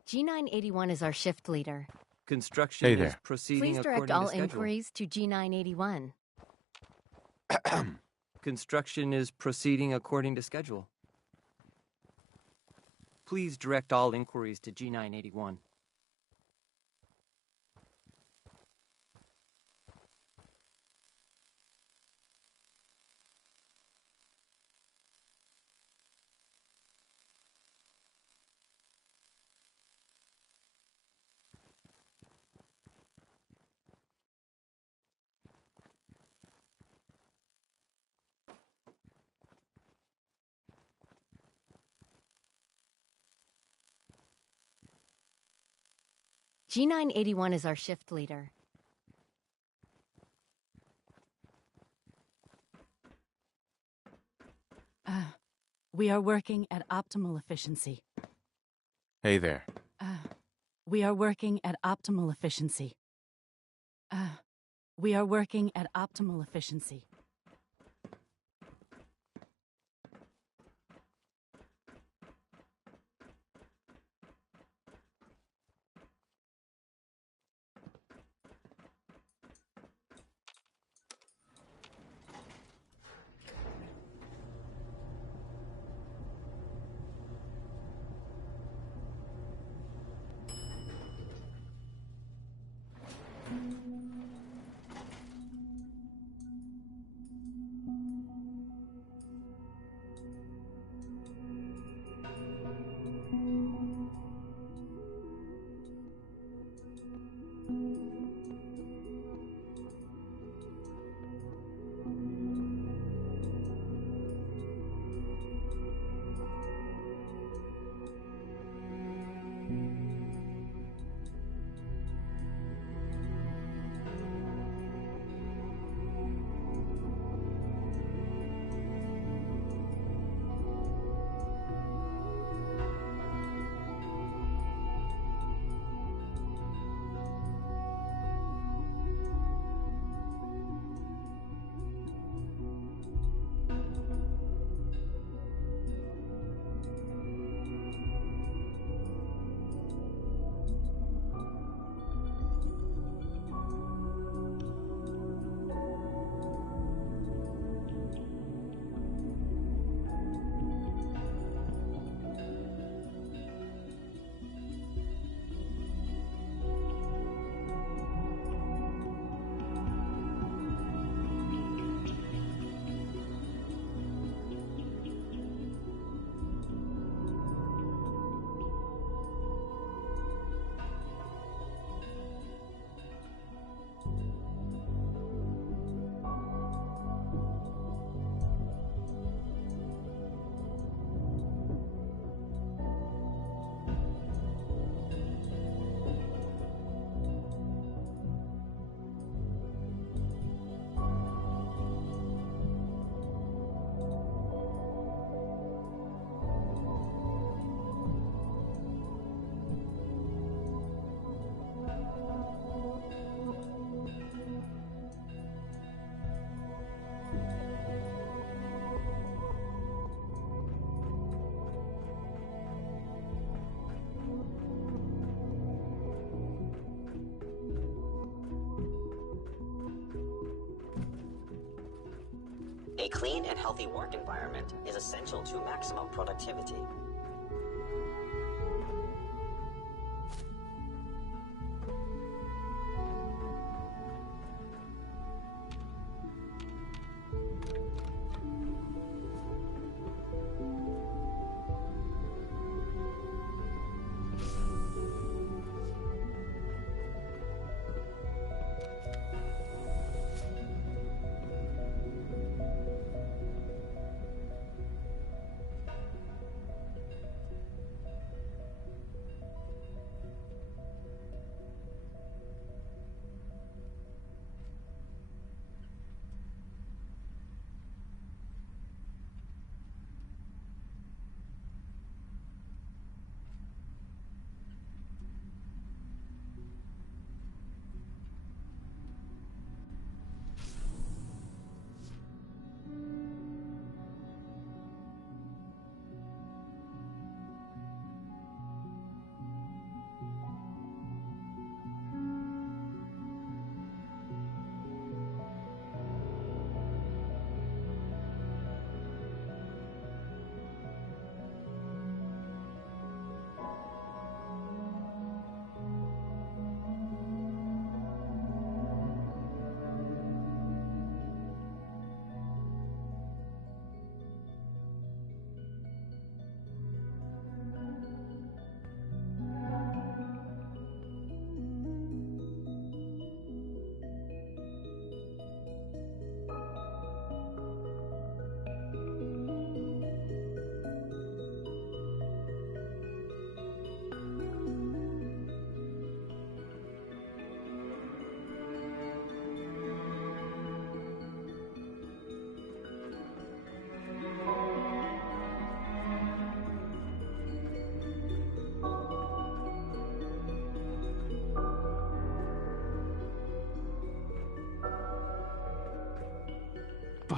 G981 is our shift leader. Construction Hey is there. proceeding Please direct according all to schedule. inquiries to G981. Construction is proceeding according to schedule. Please direct all inquiries to G981. G981 is our shift leader. We are working at optimal efficiency. Hey there. We are working at optimal efficiency. We are working at optimal efficiency. A clean and healthy work environment is essential to maximum productivity.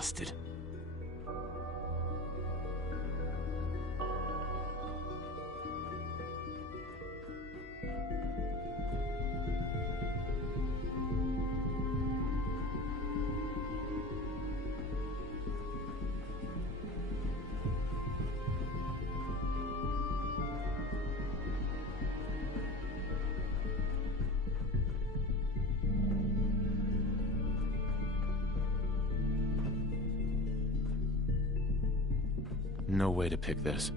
busted. No way to pick this.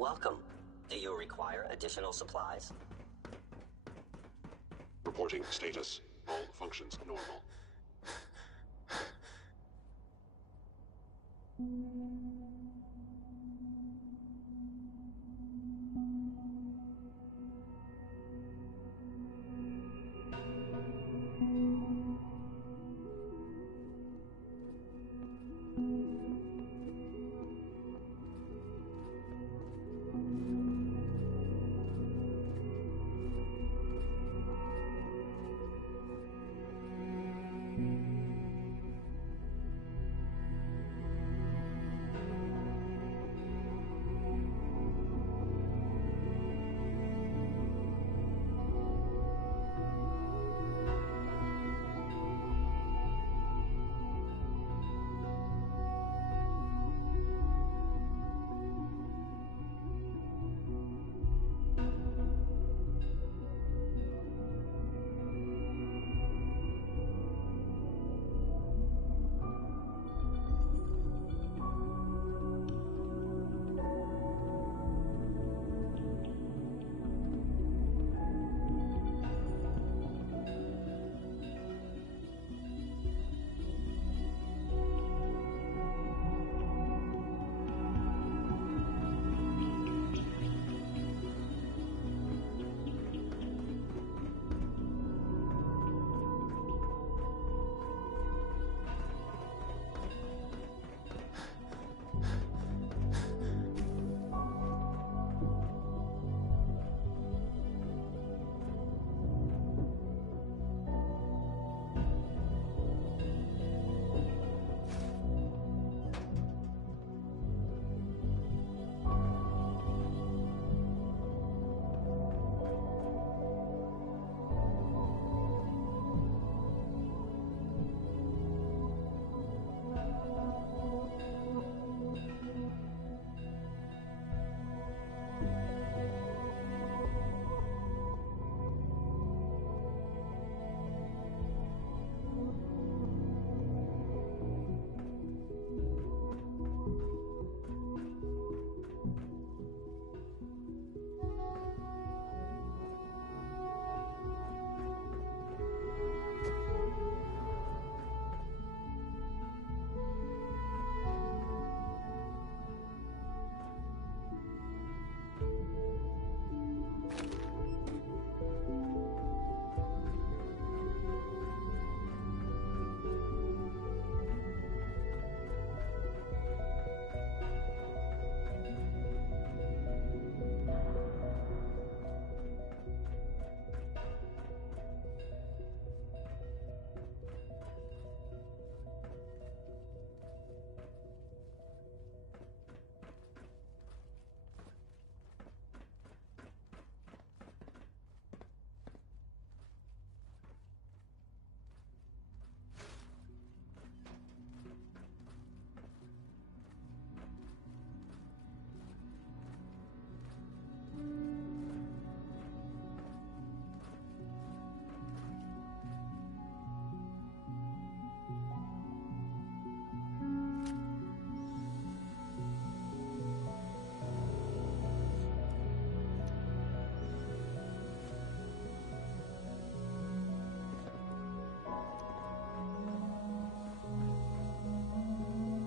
Welcome. Do you require additional supplies? Reporting status. All functions normal.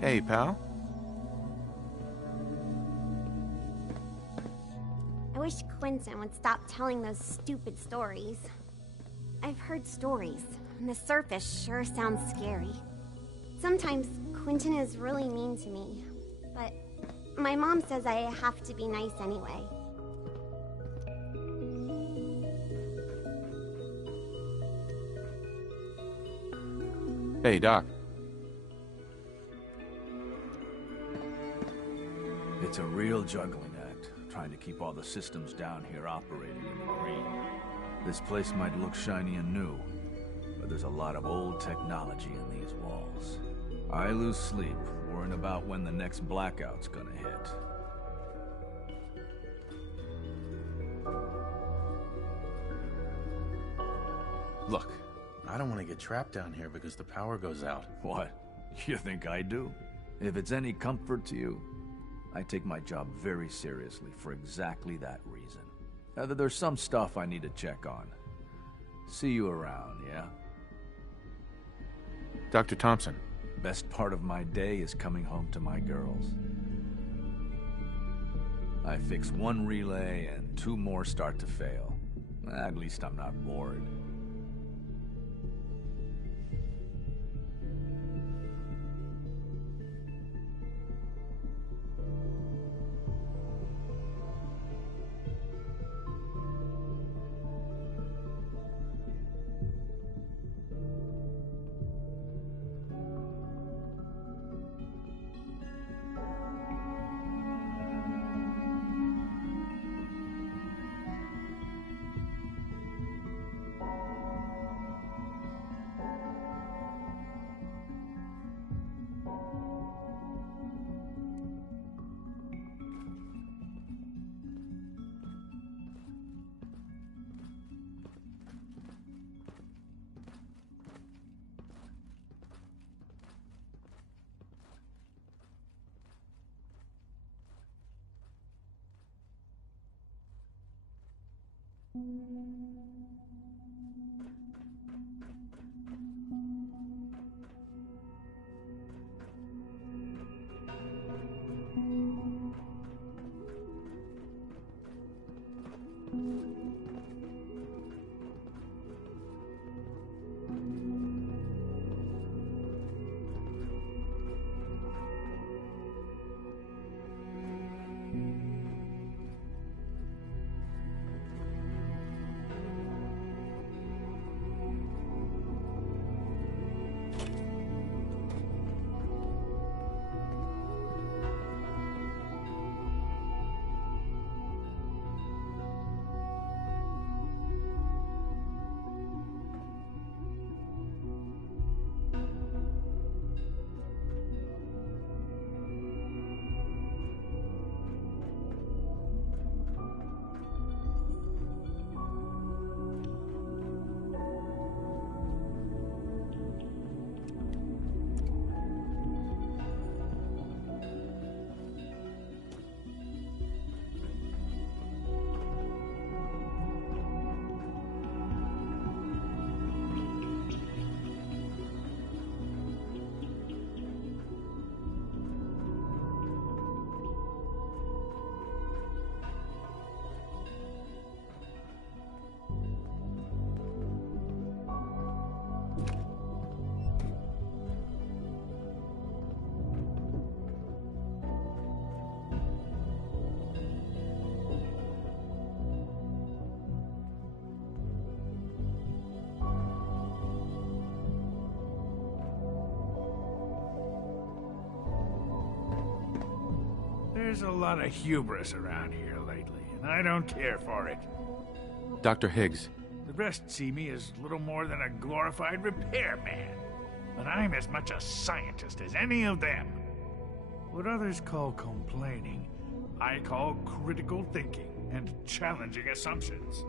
Hey, pal. I wish Quentin would stop telling those stupid stories. I've heard stories, and the surface sure sounds scary. Sometimes Quentin is really mean to me, but my mom says I have to be nice anyway. Hey, Doc. It's a real juggling act, trying to keep all the systems down here operating in the green. This place might look shiny and new, but there's a lot of old technology in these walls. I lose sleep worrying about when the next blackout's gonna hit. Look, I don't want to get trapped down here because the power goes out. What? You think I do? If it's any comfort to you, I take my job very seriously for exactly that reason. There's some stuff I need to check on. See you around, yeah? Dr. Thompson. Best part of my day is coming home to my girls. I fix one relay and 2 more start to fail. At least I'm not bored. There's a lot of hubris around here lately, and I don't care for it. Dr. Higgs. The rest see me as little more than a glorified repairman. But I'm as much a scientist as any of them. What others call complaining, I call critical thinking and challenging assumptions.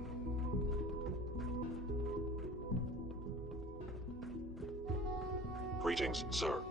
Greetings, sir.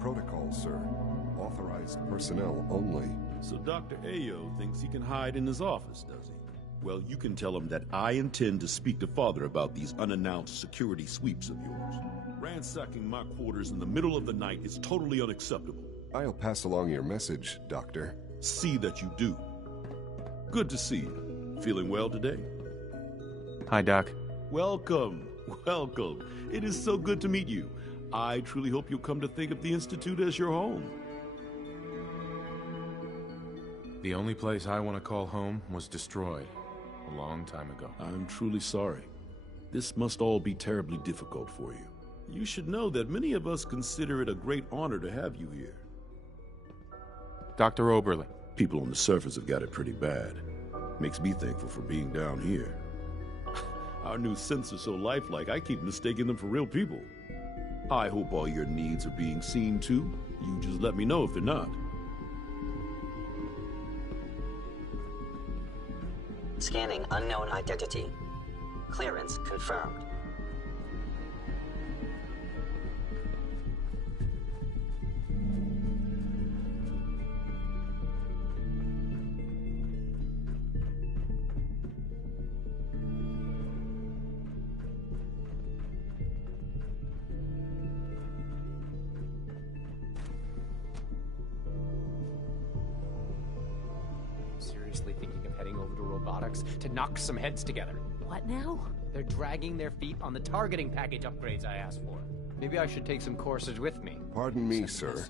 protocol, sir. Authorized personnel only. So Dr. Ayo thinks he can hide in his office, does he? Well, you can tell him that I intend to speak to Father about these unannounced security sweeps of yours. Ransacking my quarters in the middle of the night is totally unacceptable. I'll pass along your message, Doctor. See that you do. Good to see you. Feeling well today? Hi, Doc. Welcome. Welcome. It is so good to meet you. I truly hope you'll come to think of the Institute as your home. The only place I want to call home was destroyed a long time ago. I'm truly sorry. This must all be terribly difficult for you. You should know that many of us consider it a great honor to have you here. Dr. Oberlin. People on the surface have got it pretty bad. Makes me thankful for being down here. Our new synths are so lifelike, I keep mistaking them for real people. I hope all your needs are being seen too. You just let me know if they're not. Scanning unknown identity. Clearance confirmed. Seriously thinking of heading over to robotics to knock some heads together. What now? They're dragging their feet on the targeting package upgrades I asked for. Maybe I should take some courses with me. Pardon me, sir.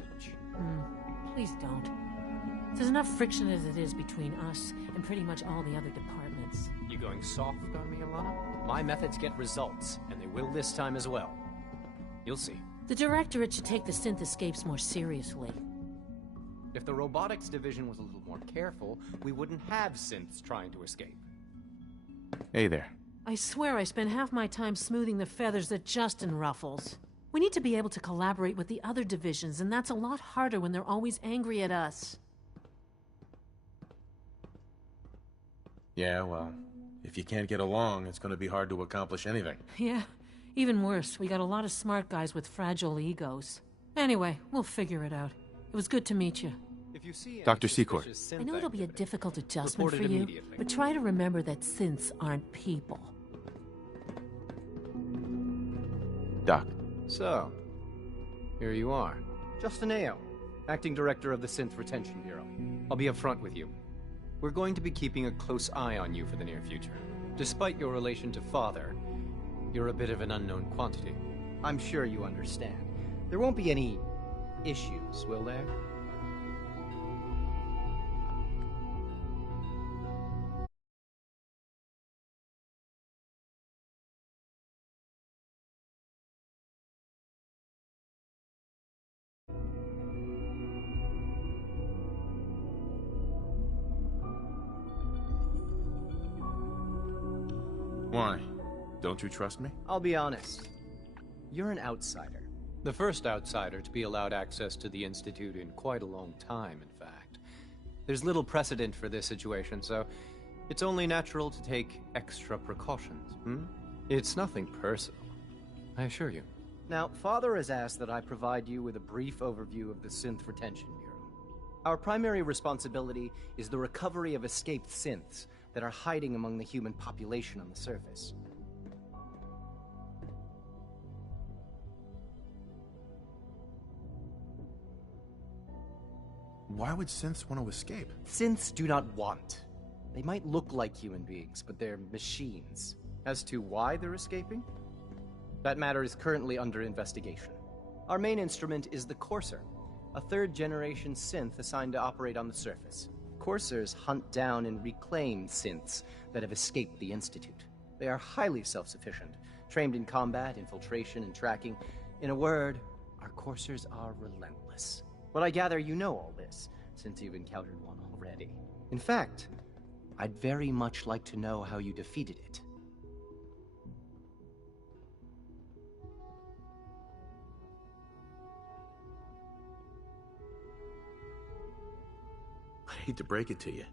Please don't. There's enough friction as it is between us and pretty much all the other departments. You going soft on me, Alana? My methods get results, and they will this time as well. You'll see. The Directorate should take the synth escapes more seriously. If the robotics division was a little more careful, we wouldn't have synths trying to escape. Hey there. I swear I spend half my time smoothing the feathers that Justin ruffles. We need to be able to collaborate with the other divisions, and that's a lot harder when they're always angry at us. Yeah, well, if you can't get along, it's going to be hard to accomplish anything. Yeah, even worse, we got a lot of smart guys with fragile egos. Anyway, we'll figure it out. It was good to meet you. If you see Dr. Secord. I know it'll be a difficult adjustment for you, but try to remember that synths aren't people. Doc. So, here you are. Justin Ayo, Acting Director of the Synth Retention Bureau. I'll be upfront with you. We're going to be keeping a close eye on you for the near future. Despite your relation to Father, you're a bit of an unknown quantity. I'm sure you understand. There won't be any issues, will there? Why? Don't you trust me? I'll be honest. You're an outsider. The first outsider to be allowed access to the Institute in quite a long time, in fact. There's little precedent for this situation, so it's only natural to take extra precautions, It's nothing personal, I assure you. Now, Father has asked that I provide you with a brief overview of the Synth Retention Bureau. Our primary responsibility is the recovery of escaped synths that are hiding among the human population on the surface. Why would synths want to escape? Synths do not want. They might look like human beings, but they're machines. As to why they're escaping? That matter is currently under investigation. Our main instrument is the Courser, a third-generation synth assigned to operate on the surface. Coursers hunt down and reclaim synths that have escaped the Institute. They are highly self-sufficient, trained in combat, infiltration, and tracking. In a word, our Coursers are relentless. But I gather you know all this, since you've encountered one already. In fact, I'd very much like to know how you defeated it. I hate to break it to you,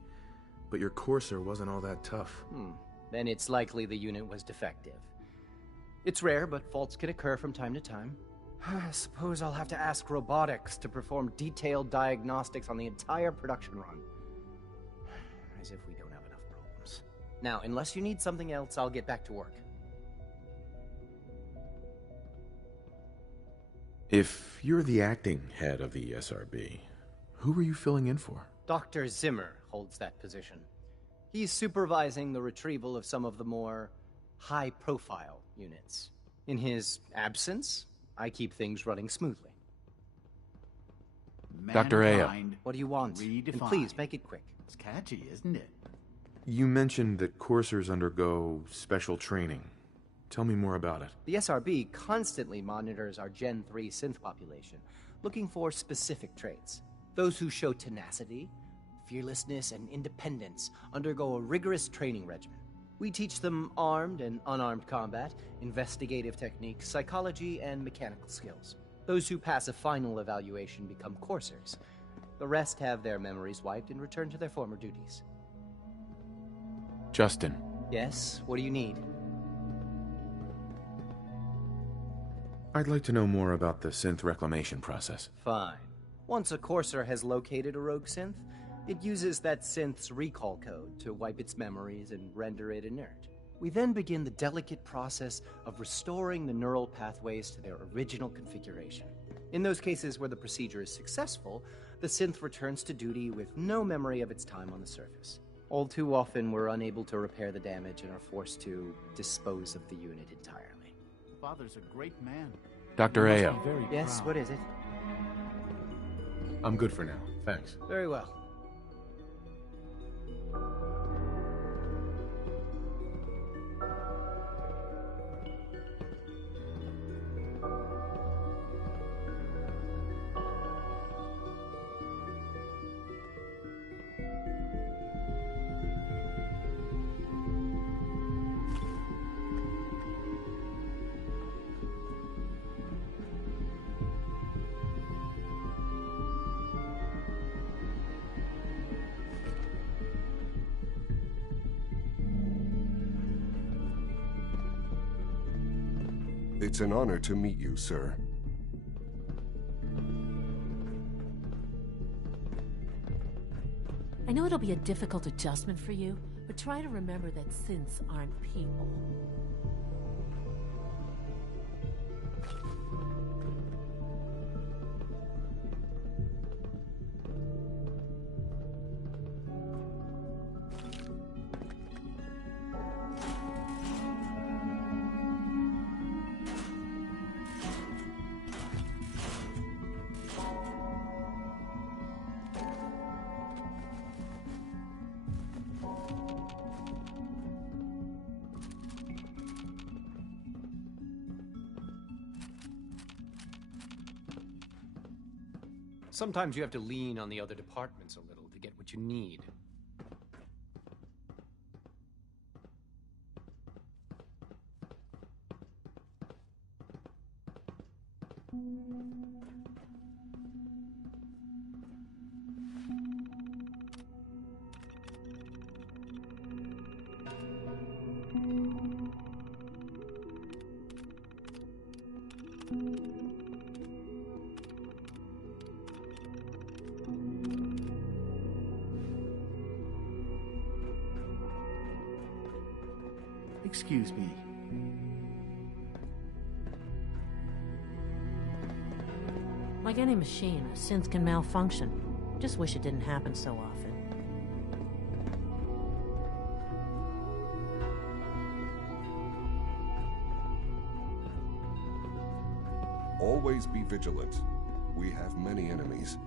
but your Courser wasn't all that tough. Then it's likely the unit was defective. It's rare, but faults can occur from time to time. I suppose I'll have to ask robotics to perform detailed diagnostics on the entire production run. As if we don't have enough problems. Now, unless you need something else, I'll get back to work. If you're the acting head of the SRB, who were you filling in for? Dr. Zimmer holds that position. He's supervising the retrieval of some of the more high-profile units. In his absence, I keep things running smoothly. Dr. Aya. What do you want? And please, make it quick. It's catchy, isn't it? You mentioned that coursers undergo special training. Tell me more about it. The SRB constantly monitors our Gen 3 synth population, looking for specific traits. Those who show tenacity, fearlessness, and independence undergo a rigorous training regimen. We teach them armed and unarmed combat, investigative techniques, psychology, and mechanical skills. Those who pass a final evaluation become coursers. The rest have their memories wiped and return to their former duties. Justin. Yes, what do you need? I'd like to know more about the synth reclamation process. Fine. Once a courser has located a rogue synth, it uses that synth's recall code to wipe its memories and render it inert. We then begin the delicate process of restoring the neural pathways to their original configuration. In those cases where the procedure is successful, the synth returns to duty with no memory of its time on the surface. All too often, we're unable to repair the damage and are forced to dispose of the unit entirely. Father's a great man. Dr. Aya. Yes, what is it? I'm good for now. Thanks. Very well. It's an honor to meet you, sir. I know it'll be a difficult adjustment for you, but try to remember that synths aren't people. Sometimes you have to lean on the other departments a little to get what you need. Excuse me. Like any machine, a synth can malfunction. Just wish it didn't happen so often. Always be vigilant. We have many enemies.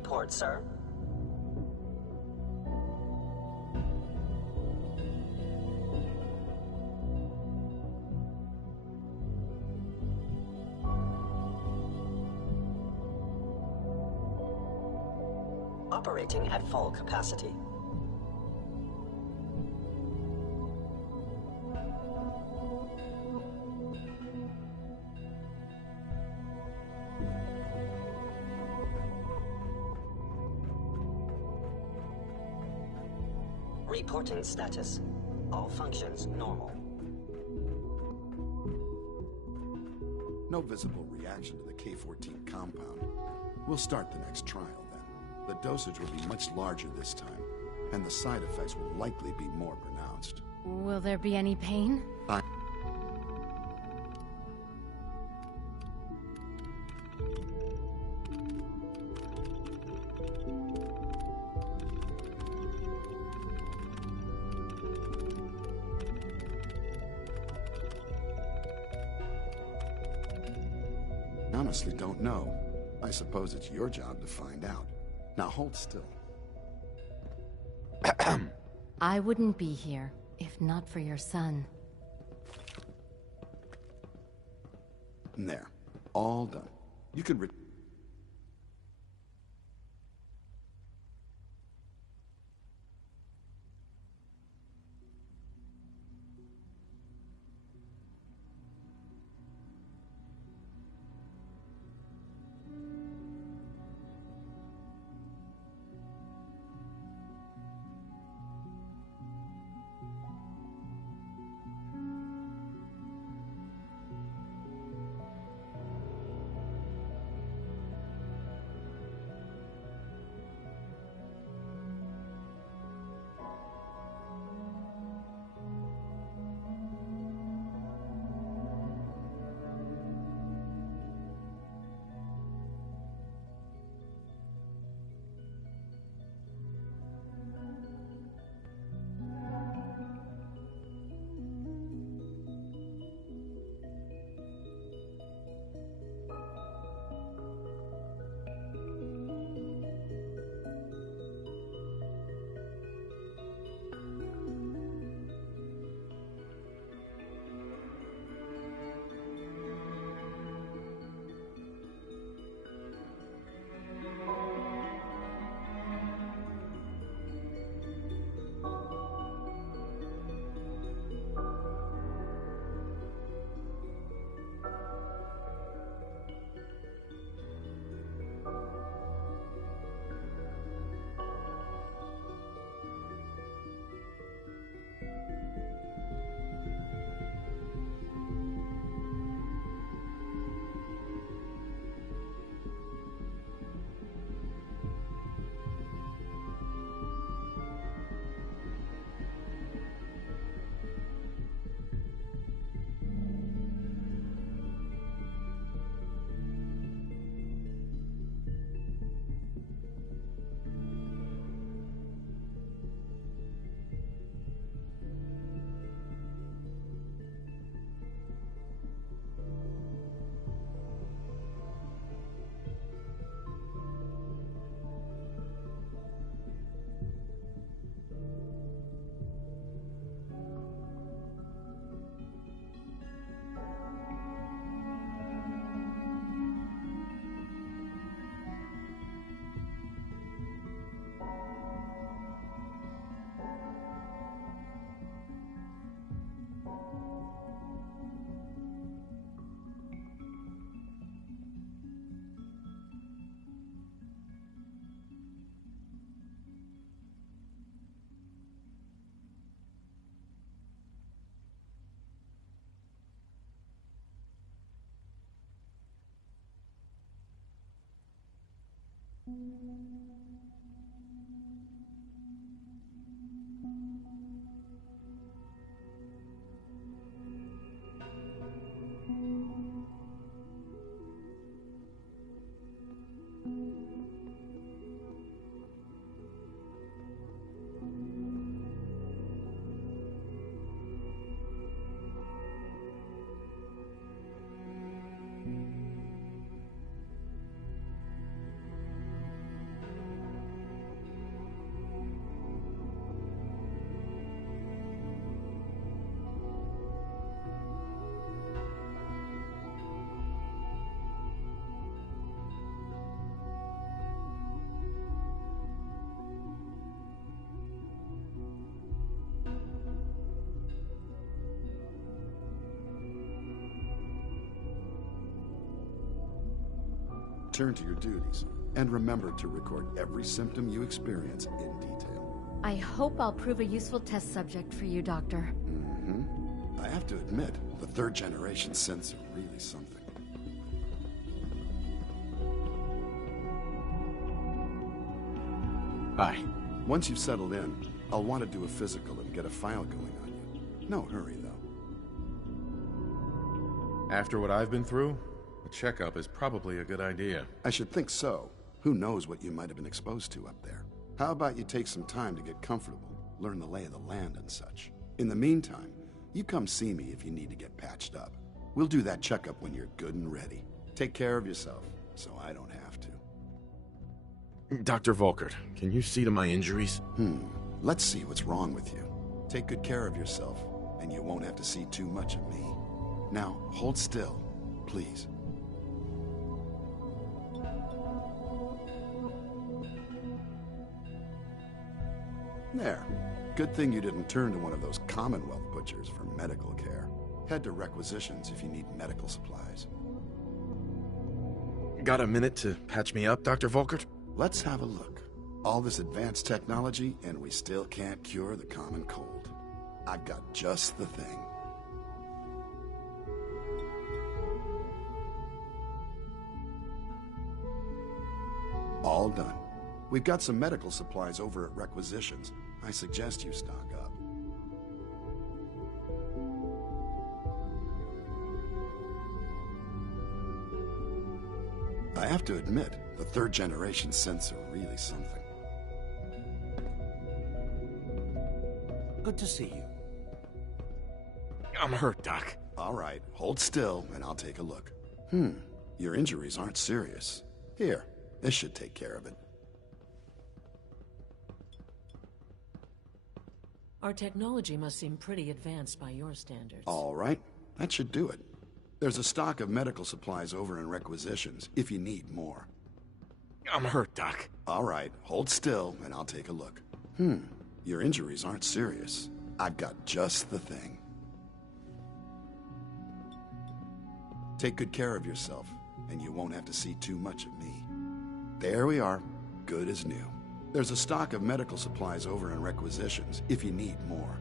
report, sir. Operating at full capacity. Reporting status. All functions normal. No visible reaction to the K-14 compound. We'll start the next trial then. The dosage will be much larger this time, and the side effects will likely be more pronounced. Will there be any pain? Honestly, don't know. I suppose it's your job to find out. Now hold still. I wouldn't be here if not for your son. There. All done. You can return to your duties. And remember to record every symptom you experience in detail. I hope I'll prove a useful test subject for you, Doctor. I have to admit, the third-generation synths are really something. Hi. Once you've settled in, I'll want to do a physical and get a file going on you. No hurry, though. After what I've been through, a checkup is probably a good idea. I should think so. Who knows what you might have been exposed to up there? How about you take some time to get comfortable, learn the lay of the land and such. In the meantime, you come see me if you need to get patched up. We'll do that checkup when you're good and ready. Take care of yourself, so I don't have to. Dr. Volkert, can you see to my injuries? Let's see what's wrong with you. Take good care of yourself, and you won't have to see too much of me. Now, hold still, please. There. Good thing you didn't turn to one of those Commonwealth butchers for medical care. Head to requisitions if you need medical supplies. Got a minute to patch me up, Dr. Volkert? Let's have a look. All this advanced technology, and we still can't cure the common cold. I've got just the thing. All done. We've got some medical supplies over at requisitions. I suggest you stock up. I have to admit, the third-generation synths are really something. Good to see you. I'm hurt, Doc. All right, hold still, and I'll take a look. Your injuries aren't serious. Here, this should take care of it. Our technology must seem pretty advanced by your standards. All right, that should do it. There's a stock of medical supplies over in requisitions, if you need more. I'm hurt, Doc. All right, hold still, and I'll take a look. Your injuries aren't serious. I've got just the thing. Take good care of yourself, and you won't have to see too much of me. There we are, good as new. There's a stock of medical supplies over in requisitions, if you need more.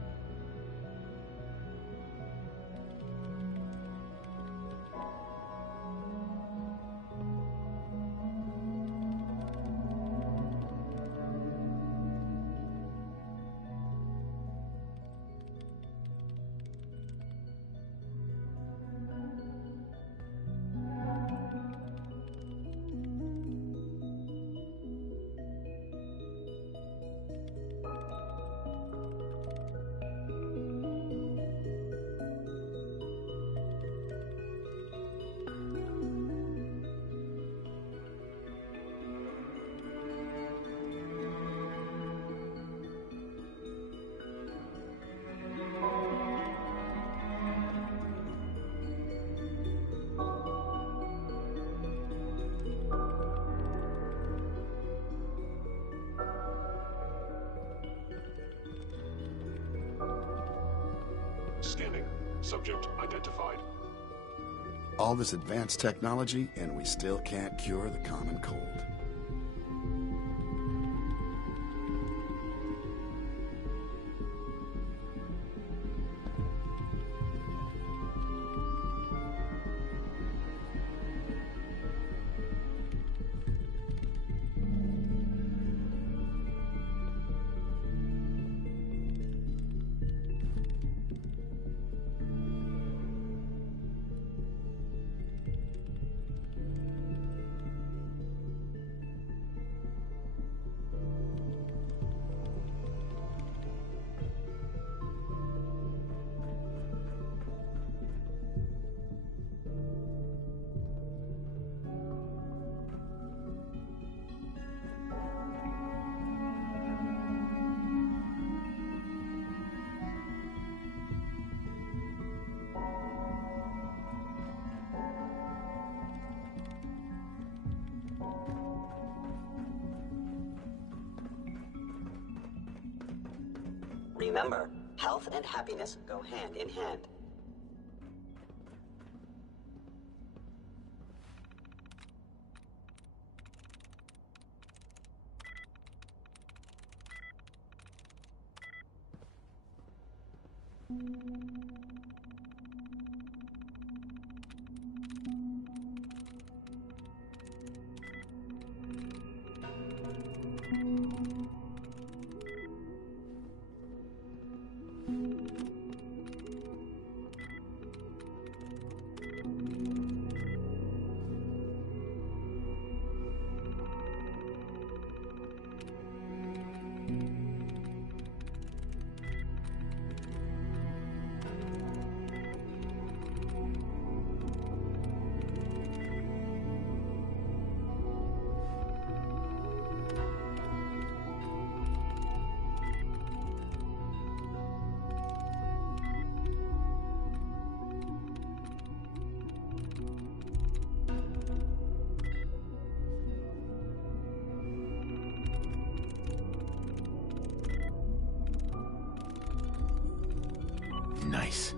Scanning. Subject identified. All this advanced technology, and we still can't cure the common cold. Remember, health and happiness go hand in hand. Nice.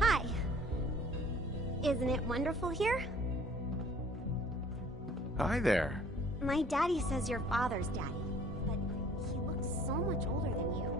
Hi. Isn't it wonderful here? Hi there. My daddy says your father's daddy, but he looks so much older than you.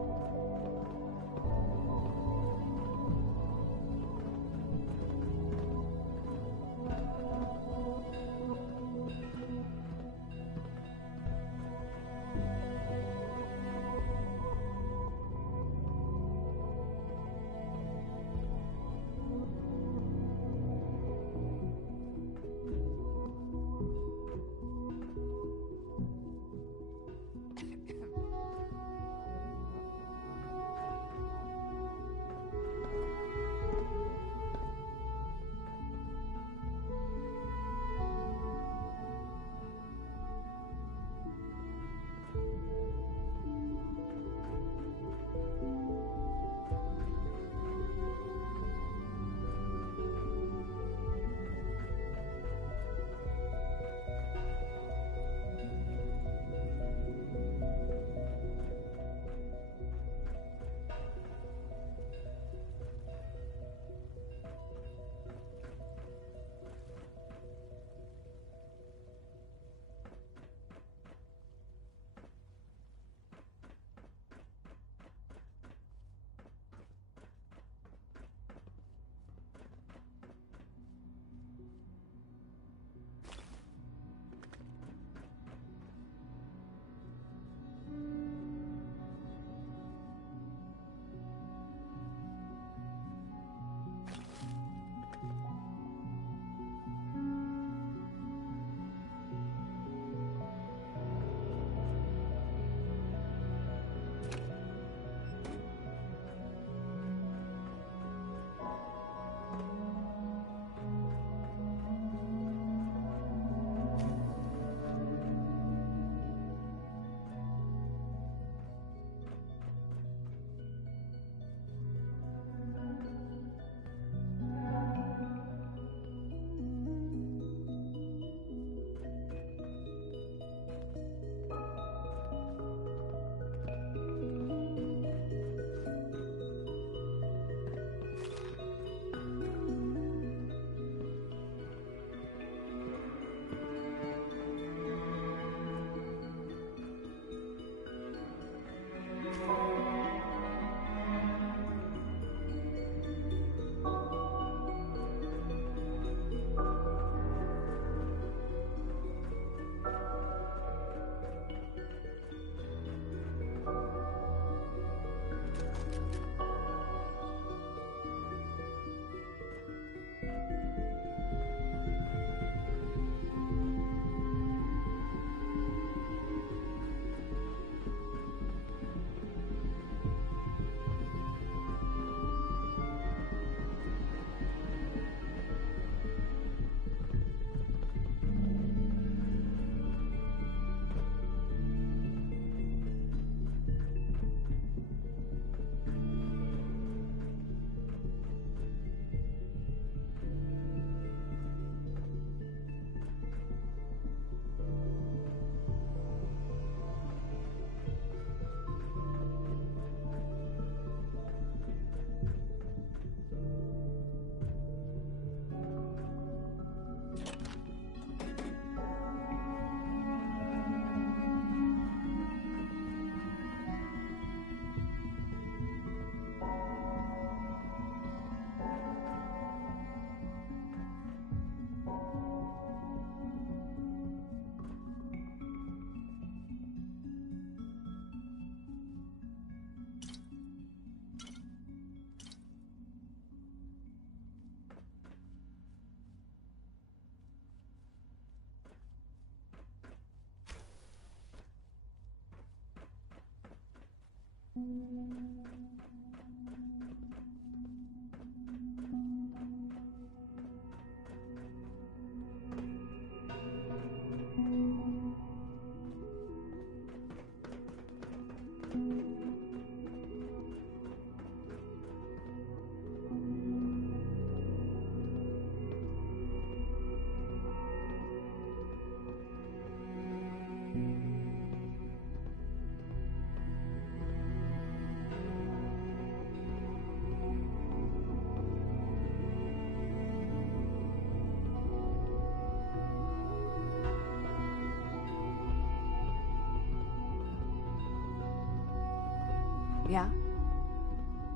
Yeah?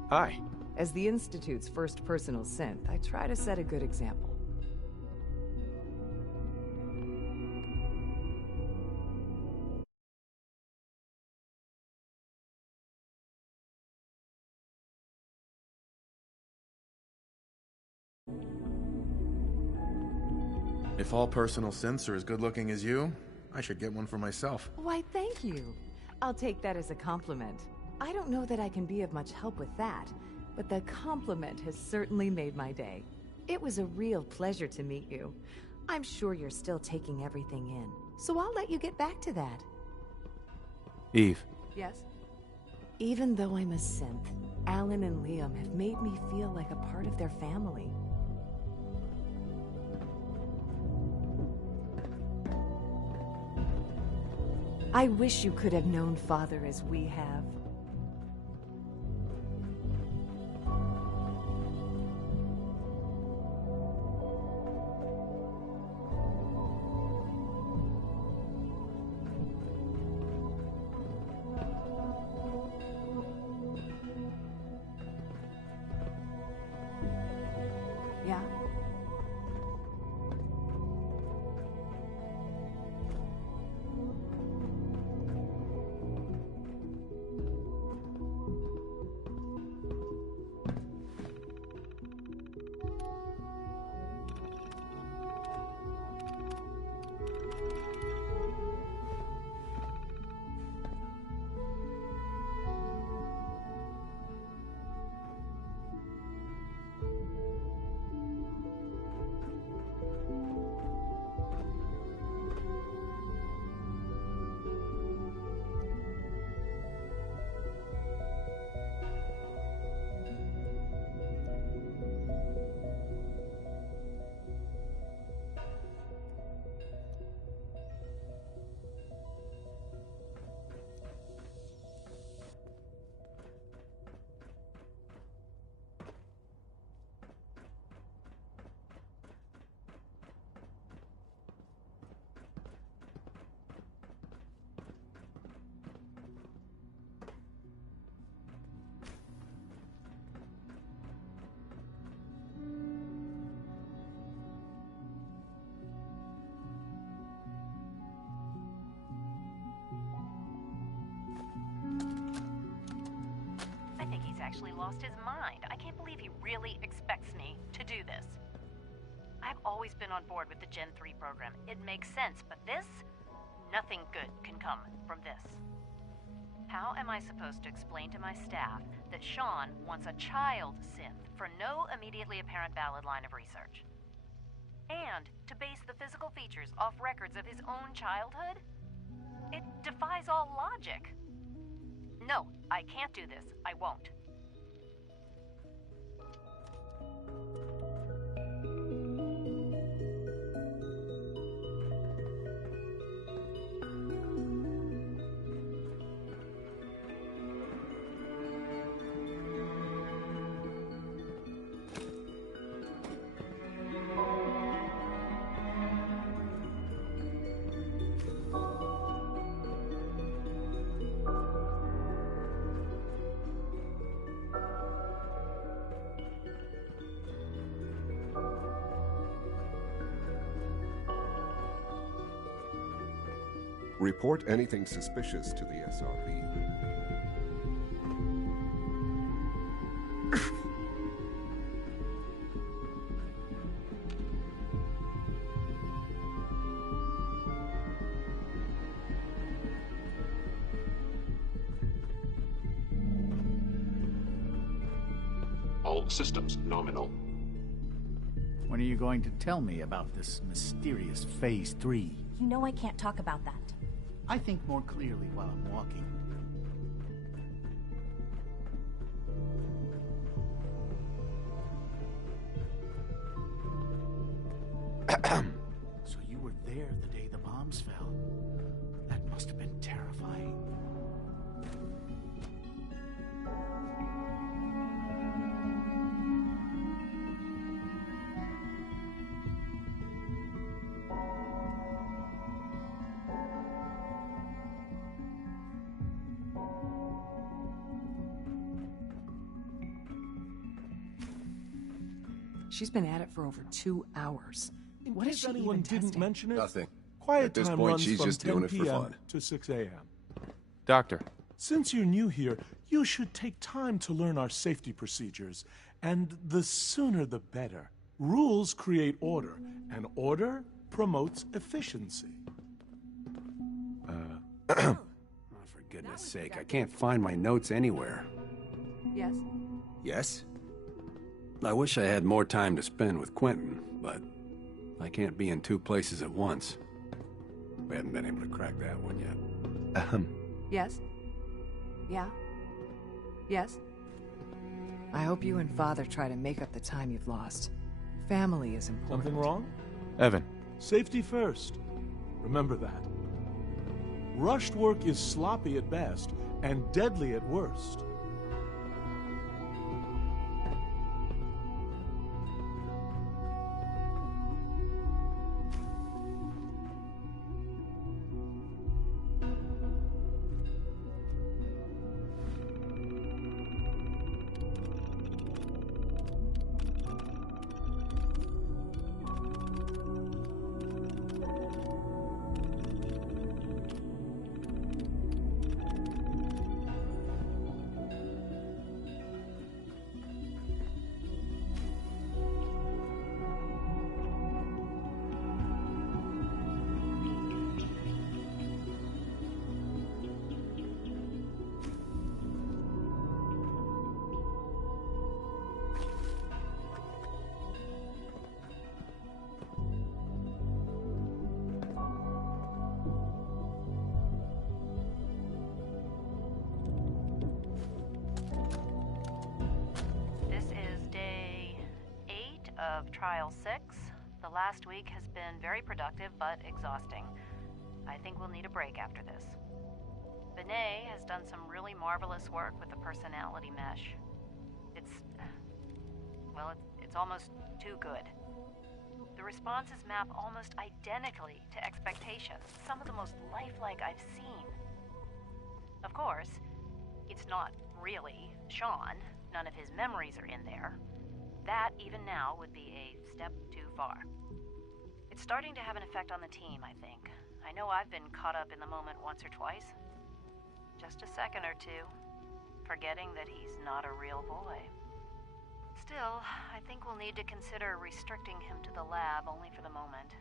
Hi. As the Institute's first personal synth, I try to set a good example. If all personal synths are as good looking as you, I should get one for myself. Why, thank you. I'll take that as a compliment. I don't know that I can be of much help with that, but the compliment has certainly made my day. It was a real pleasure to meet you. I'm sure you're still taking everything in, so I'll let you get back to that. Eve. Yes? Even though I'm a synth, Alan and Liam have made me feel like a part of their family. I wish you could have known Father as we have. Yeah? Actually lost his mind. I can't believe he really expects me to do this. I've always been on board with the Gen 3 program. It makes sense, but this? Nothing good can come from this. How am I supposed to explain to my staff that Sean wants a child synth for no immediately apparent valid line of research? And to base the physical features off records of his own childhood? It defies all logic. No, I can't do this. I won't. Report anything suspicious to the SRB. All systems nominal. When are you going to tell me about this mysterious Phase 3? You know I can't talk about that. I think more clearly while I'm walking. So you were there the day the bombs fell. That must have been terrifying. She's been at it for over 2 hours. What is she anyone even didn't testing? mention it? Nothing. Quiet At this time point, runs she's from just doing 10 it for p.m. fun. to 6 a.m. Doctor. Since you're new here, you should take time to learn our safety procedures. And the sooner the better. Rules create order, and order promotes efficiency. For goodness sake, I can't find my notes anywhere. Yes? Yes? I wish I had more time to spend with Quentin, but I can't be in 2 places at once. We haven't been able to crack that one yet. Yes? Yeah? Yes? I hope you and Father try to make up the time you've lost. Family is important. Something wrong? Evan. Safety first. Remember that. Rushed work is sloppy at best and deadly at worst. Of Trial 6. The last week has been very productive but exhausting. I think we'll need a break after this. Benet has done some really marvelous work with the personality mesh. It's almost too good. The responses map almost identically to expectations, some of the most lifelike I've seen. Of course, it's not really Sean. None of his memories are in there. That, even now, would be a step too far. It's starting to have an effect on the team, I think. I know I've been caught up in the moment once or twice. Just a second or two, forgetting that he's not a real boy. Still, I think we'll need to consider restricting him to the lab only for the moment.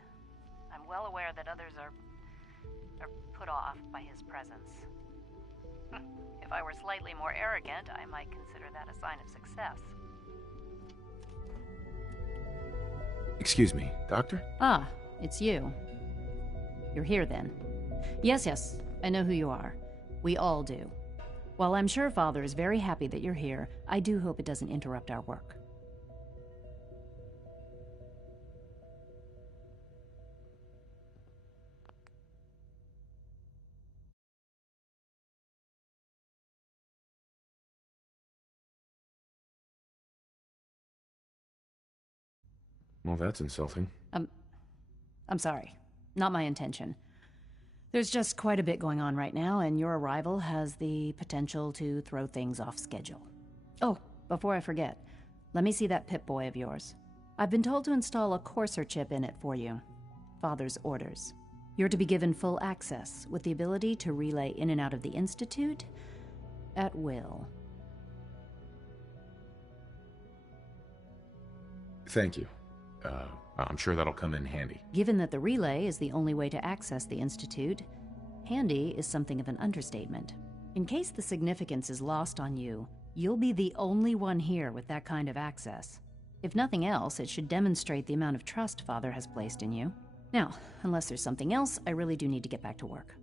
I'm well aware that others are put off by his presence. If I were slightly more arrogant, I might consider that a sign of success. Excuse me, Doctor? Ah, it's you. You're here then. Yes, I know who you are. We all do. While I'm sure Father is very happy that you're here, I do hope it doesn't interrupt our work. Well, that's insulting. I'm sorry. Not my intention. There's just quite a bit going on right now, and your arrival has the potential to throw things off schedule. Oh, before I forget, let me see that Pip-Boy of yours. I've been told to install a Courser chip in it for you. Father's orders. You're to be given full access, with the ability to relay in and out of the Institute at will. Thank you. I'm sure that'll come in handy. Given that the relay is the only way to access the Institute, handy is something of an understatement. In case the significance is lost on you, You'll be the only one here with that kind of access. If nothing else, it should demonstrate the amount of trust Father has placed in you. Now, unless there's something else, I really do need to get back to work.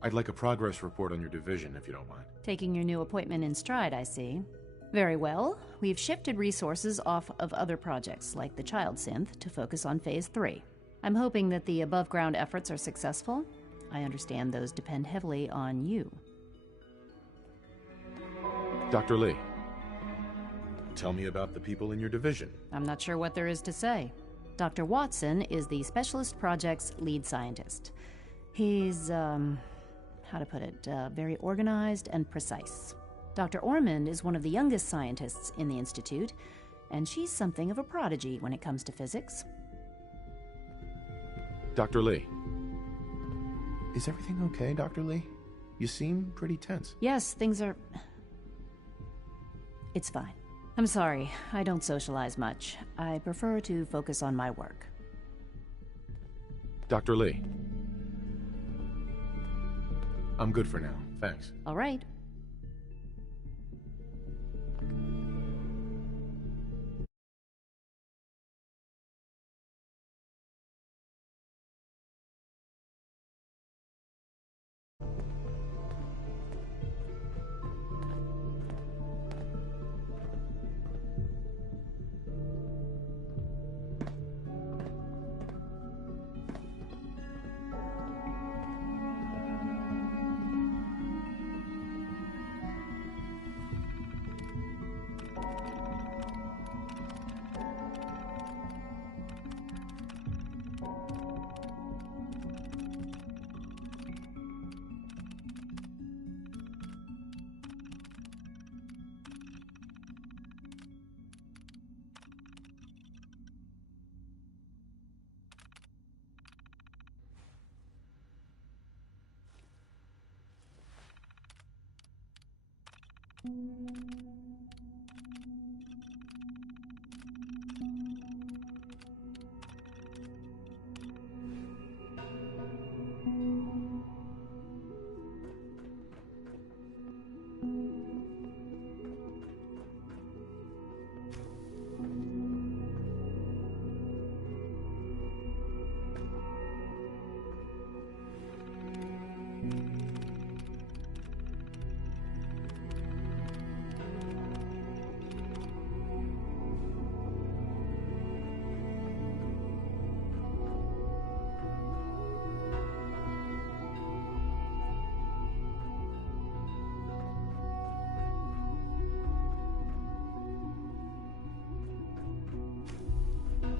I'd like a progress report on your division, if you don't mind. Taking your new appointment in stride, I see. Very well. We've shifted resources off of other projects, like the Child Synth, to focus on Phase 3. I'm hoping that the above-ground efforts are successful. I understand those depend heavily on you. Dr. Lee, tell me about the people in your division. I'm not sure what there is to say. Dr. Watson is the Specialist Project's lead scientist. He's, how to put it, very organized and precise. Dr. Ormond is one of the youngest scientists in the Institute, and she's something of a prodigy when it comes to physics. Dr. Lee. Is everything okay, Dr. Lee? You seem pretty tense. Yes, things are... It's fine. I'm sorry, I don't socialize much. I prefer to focus on my work. Dr. Lee. I'm good for now, thanks. All right.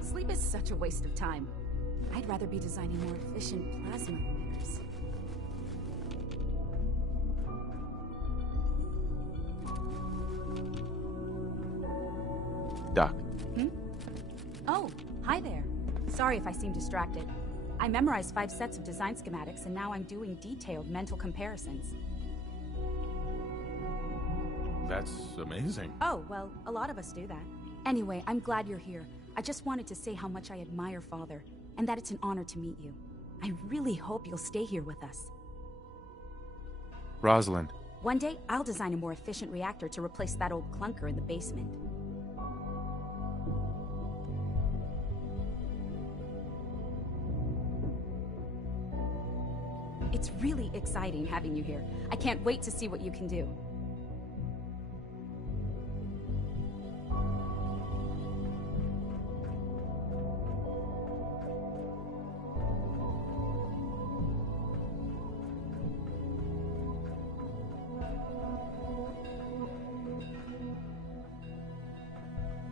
Sleep is such a waste of time. I'd rather be designing more efficient plasma emitters. Doc. Oh, hi there. Sorry if I seem distracted. I memorized 5 sets of design schematics and now I'm doing detailed mental comparisons. That's amazing. Oh, well, a lot of us do that. Anyway, I'm glad you're here. I just wanted to say how much I admire Father, and that it's an honor to meet you. I really hope you'll stay here with us. Rosalind. One day, I'll design a more efficient reactor to replace that old clunker in the basement. It's really exciting having you here. I can't wait to see what you can do.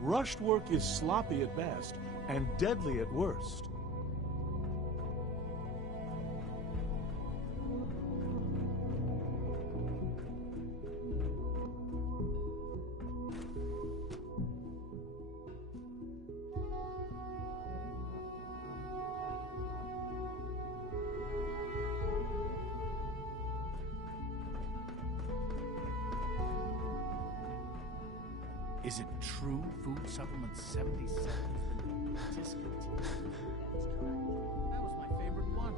Rushed work is sloppy at best and deadly at worst. Is it true Food Supplement 77 has been discontinued? That was my favorite one.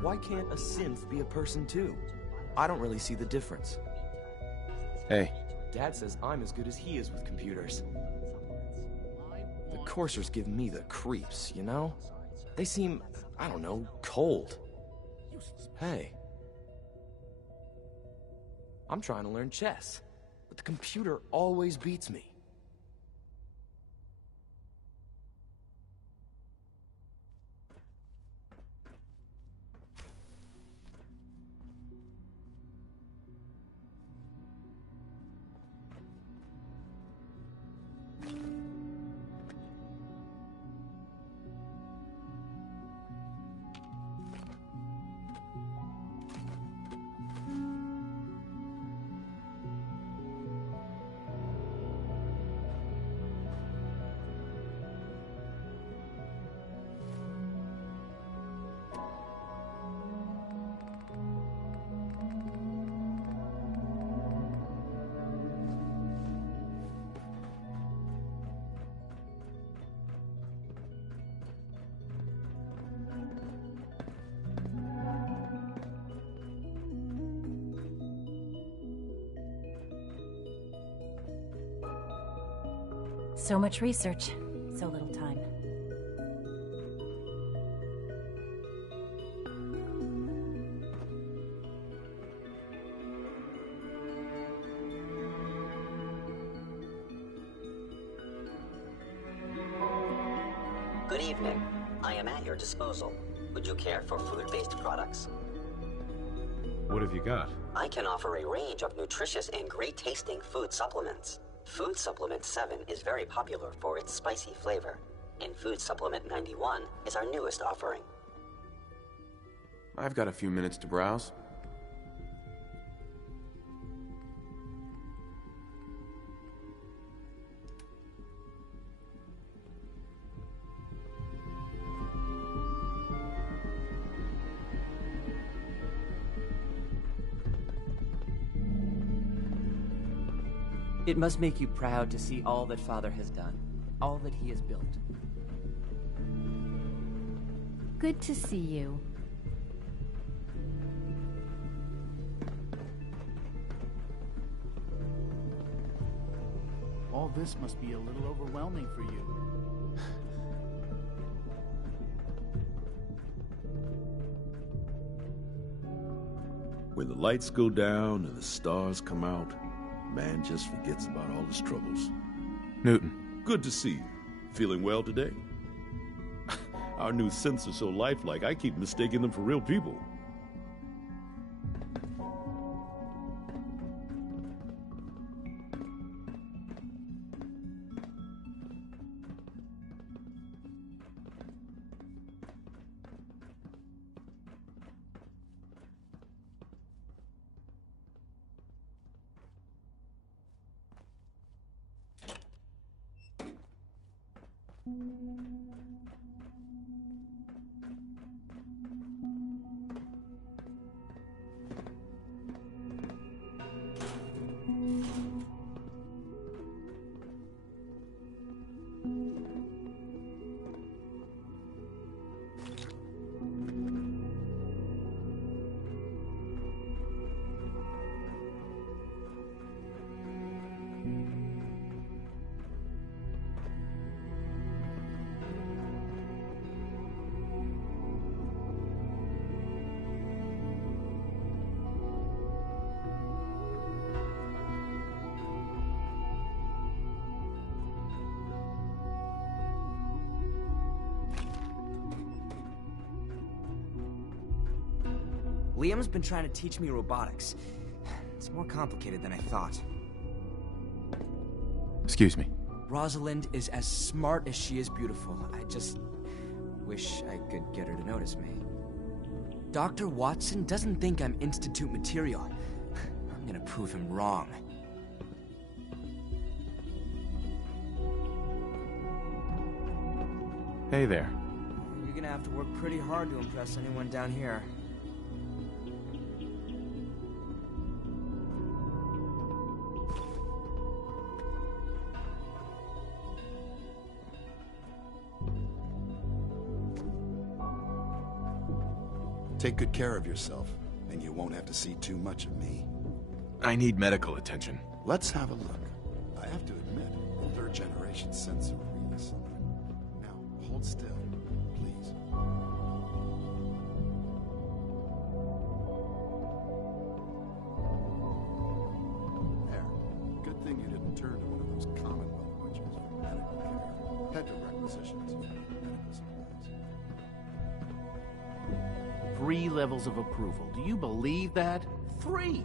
Why can't a synth be a person too? I don't really see the difference. Hey. Dad says I'm as good as he is with computers. The coursers give me the creeps, you know? They seem, I don't know, cold. Hey. I'm trying to learn chess, but the computer always beats me. So much research, so little time. Good evening. I am at your disposal. Would you care for food-based products? What have you got? I can offer a range of nutritious and great-tasting food supplements. Food Supplement 7 is very popular for its spicy flavor, and Food Supplement 91 is our newest offering. I've got a few minutes to browse. It must make you proud to see all that Father has done, all that he has built. Good to see you. All this must be a little overwhelming for you. When the lights go down and the stars come out, man just forgets about all his troubles. Newton. Good to see you. Feeling well today? Our new synths are so lifelike, I keep mistaking them for real people. Liam's been trying to teach me robotics. It's more complicated than I thought. Excuse me. Rosalind is as smart as she is beautiful. I just wish I could get her to notice me. Dr. Watson doesn't think I'm Institute material. I'm gonna prove him wrong. Hey there. You're gonna have to work pretty hard to impress anyone down here. Take good care of yourself. May and you won't have to see too much of me. I need medical attention. Let's have a look. I have to admit, the third-generation sensor really something. Now, hold still, please. There. Good thing you didn't turn to one of those Commonwealth butchers for medical care. Head to requisitions for medical supplies. 3 levels of approval. Do you believe that? 3!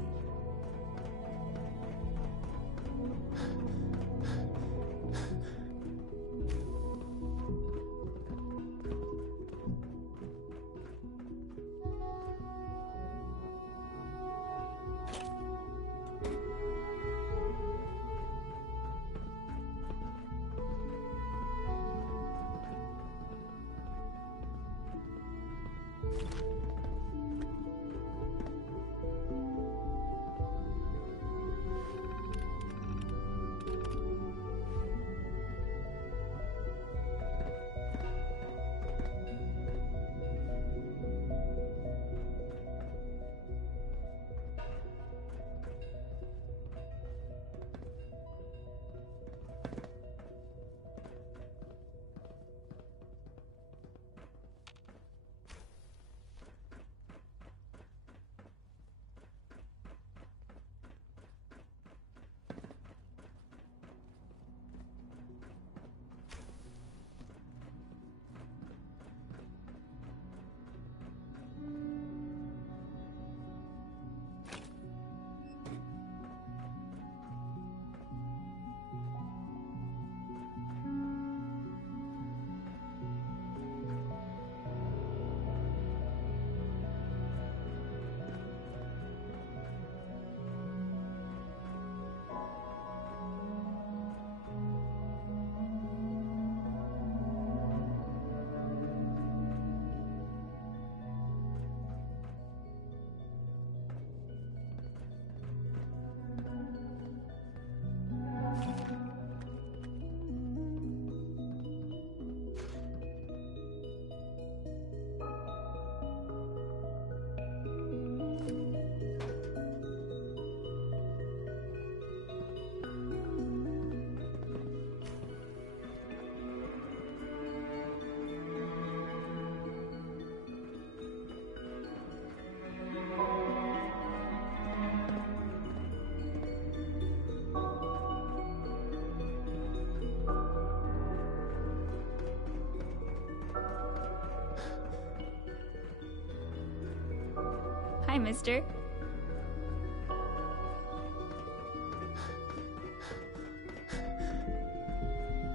Hi, mister.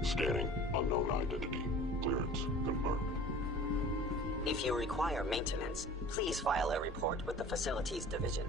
Scanning. Unknown identity. Clearance confirmed. If you require maintenance, please file a report with the Facilities Division.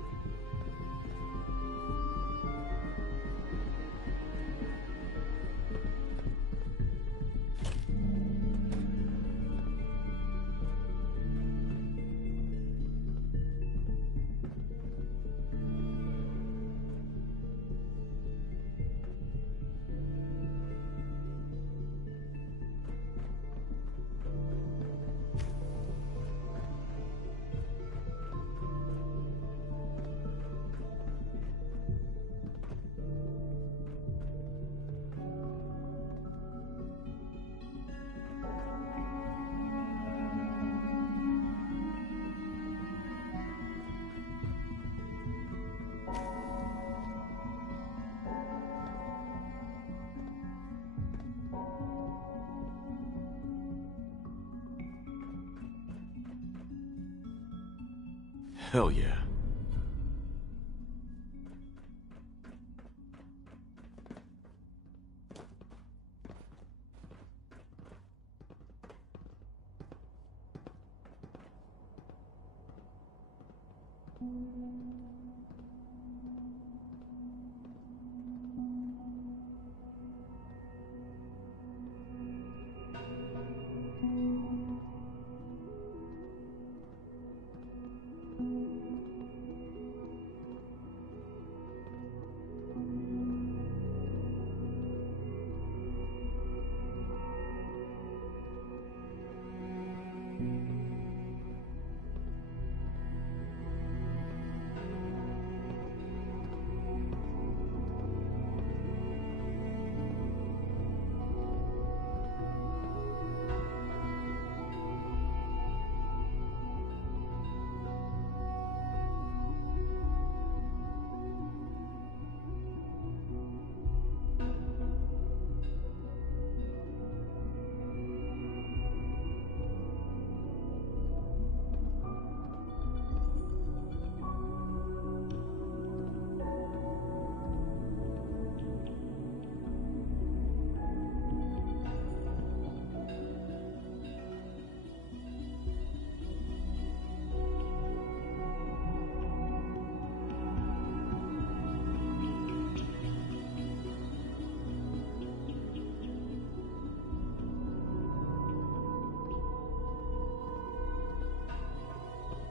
Hell yeah.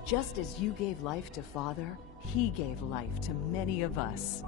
Just as you gave life to Father, he gave life to many of us.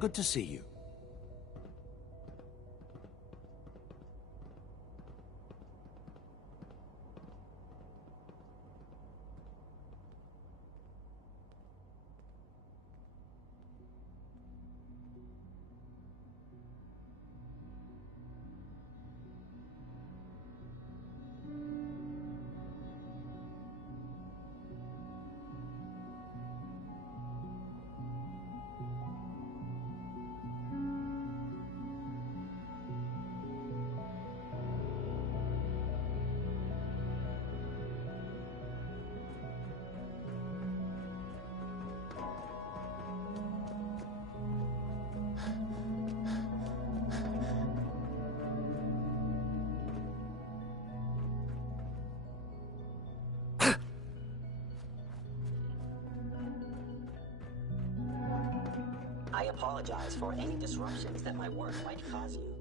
Good to see you. I apologize for any disruptions that my work might cause you.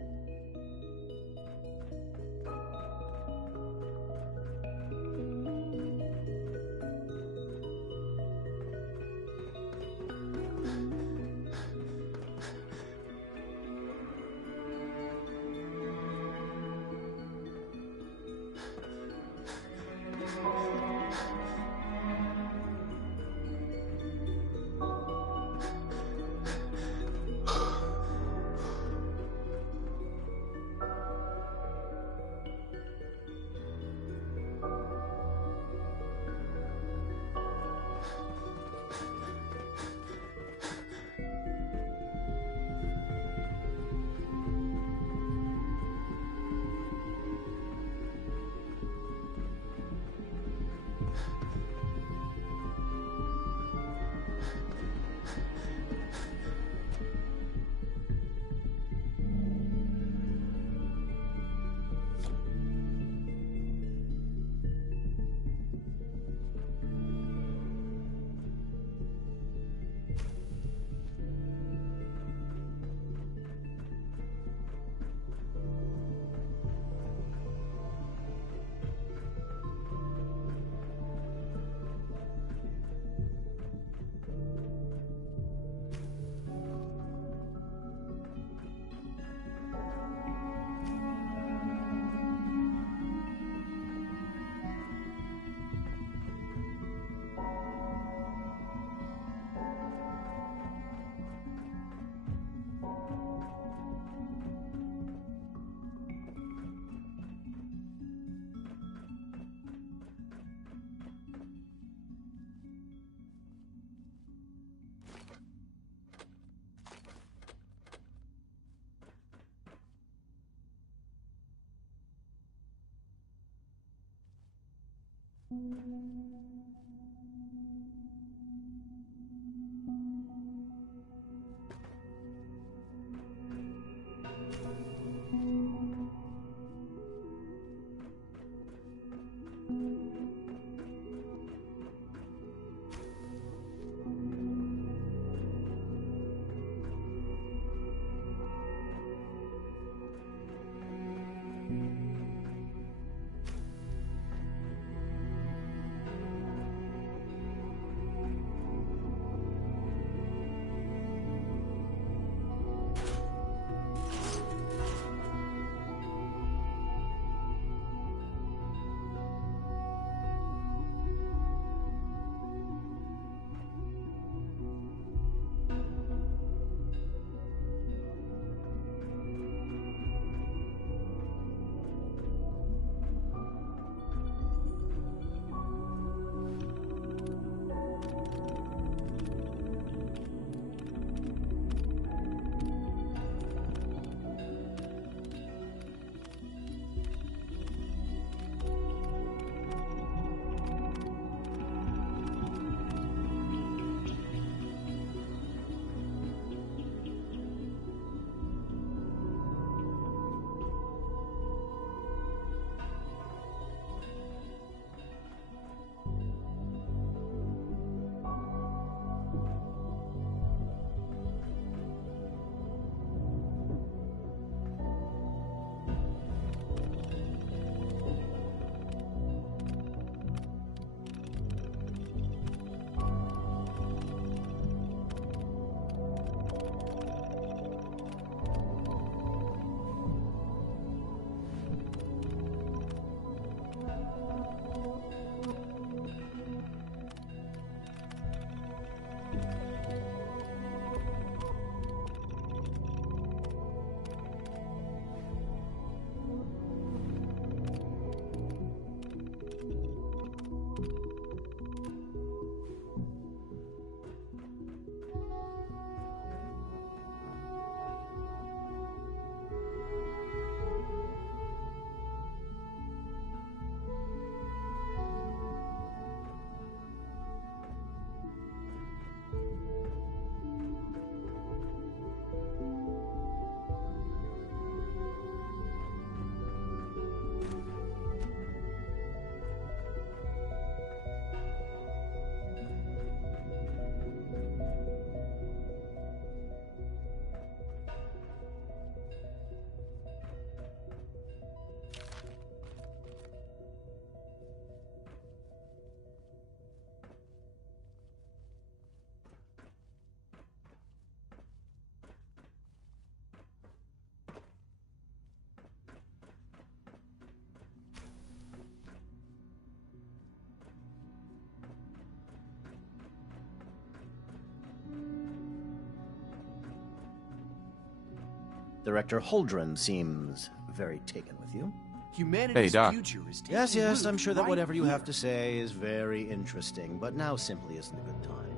Director Holdren seems very taken with you. Humanity's Doc. future is taking Yes, yes, root I'm sure that right whatever you here. have to say is very interesting, but now simply isn't a good time.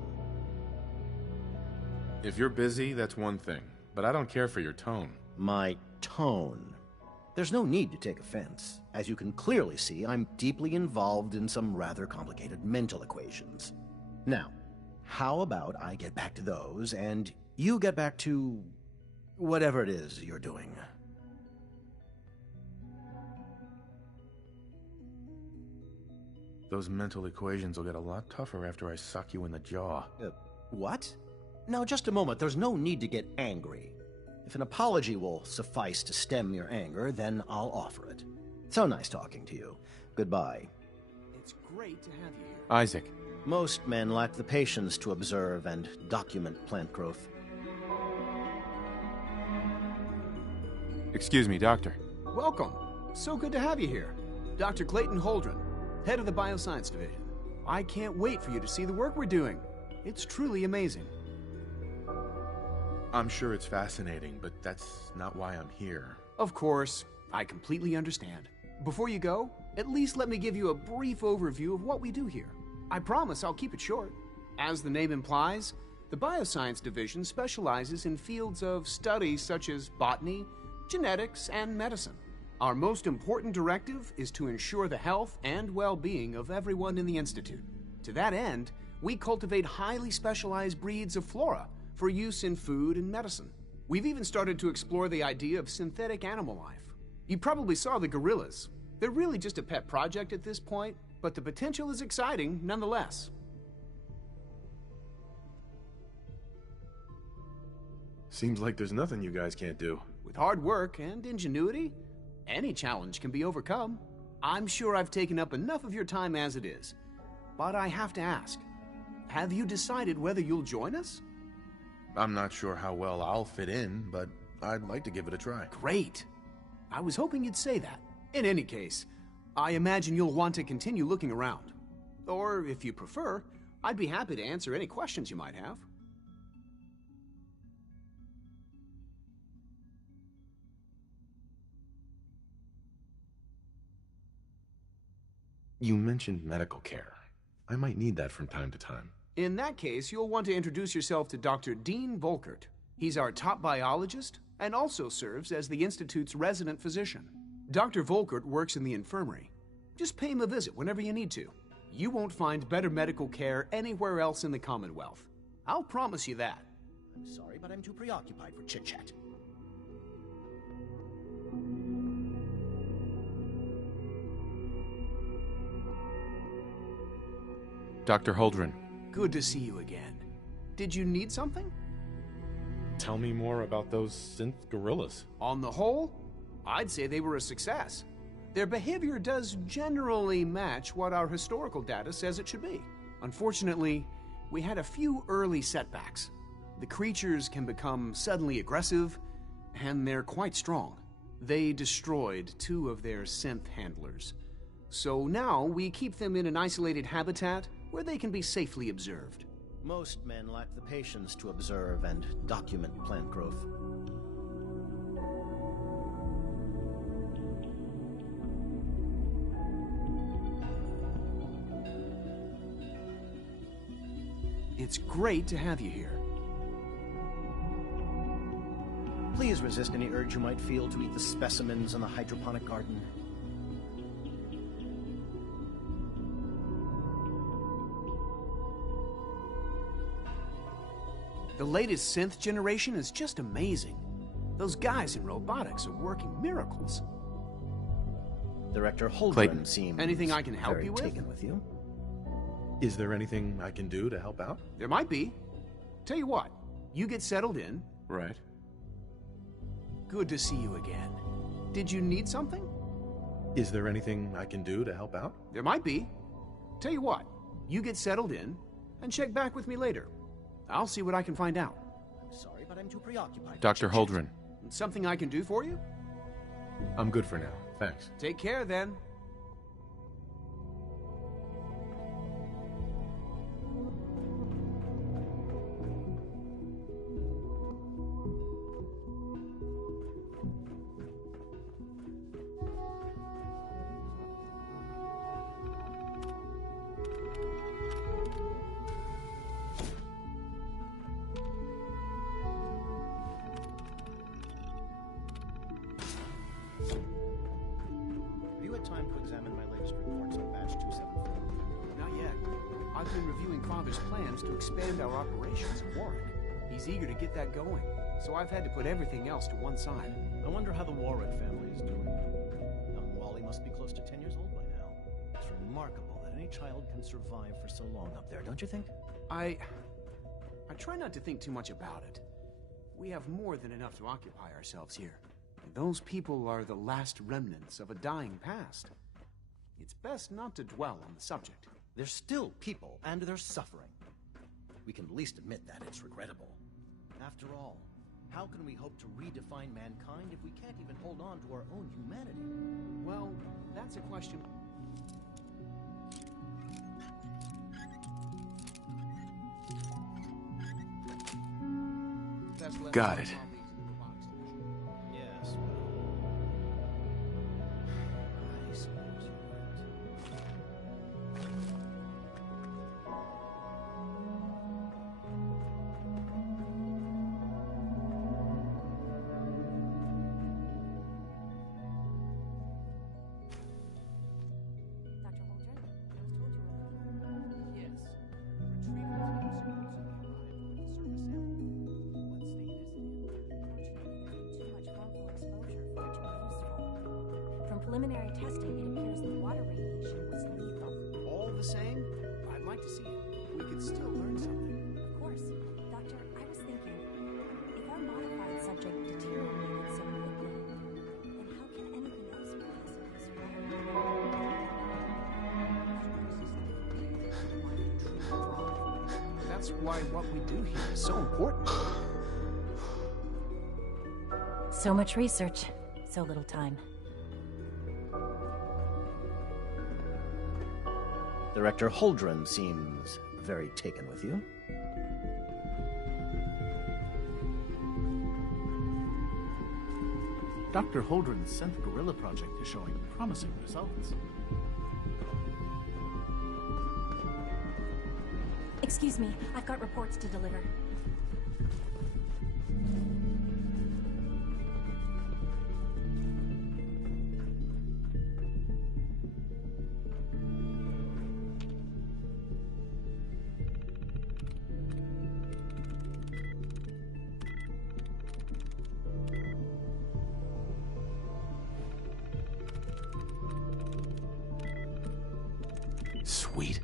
If you're busy, that's one thing. But I don't care for your tone. My tone. There's no need to take offense. As you can clearly see, I'm deeply involved in some rather complicated mental equations. Now, how about I get back to those, and you get back to whatever it is you're doing. Those mental equations will get a lot tougher after I suck you in the jaw. What? Now, just a moment. There's no need to get angry. If an apology will suffice to stem your anger, then I'll offer it. So nice talking to you. Goodbye. It's great to have you here. Isaac. Most men lack the patience to observe and document plant growth. Excuse me, Doctor. Welcome. So good to have you here. Dr. Clayton Holdren, head of the Bioscience Division. I can't wait for you to see the work we're doing. It's truly amazing. I'm sure it's fascinating, but that's not why I'm here. Of course, I completely understand. Before you go, at least let me give you a brief overview of what we do here. I promise I'll keep it short. As the name implies, the Bioscience Division specializes in fields of study such as botany, genetics, and medicine. Our most important directive is to ensure the health and well-being of everyone in the Institute. To that end, we cultivate highly specialized breeds of flora for use in food and medicine. We've even started to explore the idea of synthetic animal life. You probably saw the gorillas. They're really just a pet project at this point, but the potential is exciting nonetheless. Seems like there's nothing you guys can't do. With hard work and ingenuity, any challenge can be overcome. I'm sure I've taken up enough of your time as it is. But I have to ask, have you decided whether you'll join us? I'm not sure how well I'll fit in, but I'd like to give it a try. Great. I was hoping you'd say that. In any case, I imagine you'll want to continue looking around. Or, if you prefer, I'd be happy to answer any questions you might have. You mentioned medical care. I might need that from time to time. In that case, you'll want to introduce yourself to Dr. Dean Volkert. He's our top biologist and also serves as the Institute's resident physician. Dr. Volkert works in the infirmary. Just pay him a visit whenever you need to. You won't find better medical care anywhere else in the Commonwealth. I'll promise you that. I'm sorry, but I'm too preoccupied for chit-chat. Dr. Holdren. Good to see you again. Did you need something? Tell me more about those synth gorillas. On the whole, I'd say they were a success. Their behavior does generally match what our historical data says it should be. Unfortunately, we had a few early setbacks. The creatures can become suddenly aggressive, and they're quite strong. They destroyed 2 of their synth handlers. So now we keep them in an isolated habitat where they can be safely observed. Most men lack the patience to observe and document plant growth. It's great to have you here. Please resist any urge you might feel to eat the specimens in the hydroponic garden. The latest synth generation is just amazing. Those guys in robotics are working miracles. Director Holdren Clayton. seems Anything I can help very you with? taken with you. Is there anything I can do to help out? There might be. Tell you what, you get settled in. Right. Good to see you again. Did you need something? Is there anything I can do to help out? There might be. Tell you what, you get settled in and check back with me later. I'll see what I can find out. I'm sorry, but I'm too preoccupied. Dr. Holdren. Something I can do for you? I'm good for now. Thanks. Take care then. Commander's plans to expand our operations in Warwick. He's eager to get that going, so I've had to put everything else to one side. I wonder how the Warwick family is doing. Young Wally must be close to 10 years old by now. It's remarkable that any child can survive for so long up there, don't you think? I try not to think too much about it. We have more than enough to occupy ourselves here. And those people are the last remnants of a dying past. It's best not to dwell on the subject. They're still people, and they're suffering. We can at least admit that it's regrettable. After all, how can we hope to redefine mankind if we can't even hold on to our own humanity? Well, that's a question. Got it. Yes, I suppose you're Preliminary testing, it appears the water radiation was lethal. All the same, I'd like to see it. We could still learn something. Of course. Doctor, I was thinking, if our modified subject deteriorated so quickly, then how can anything else possibly survive? That's why what we do here is so important. So much research, so little time. Director Holdren seems very taken with you. Dr. Holdren's Synth Gorilla project is showing promising results. Excuse me, I've got reports to deliver. Sweet.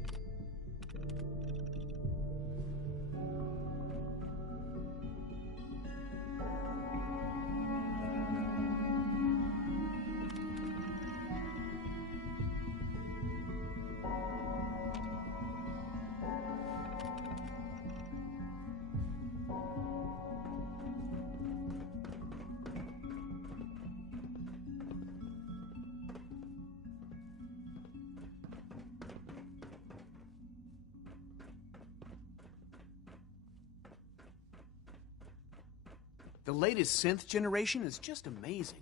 The latest synth generation is just amazing.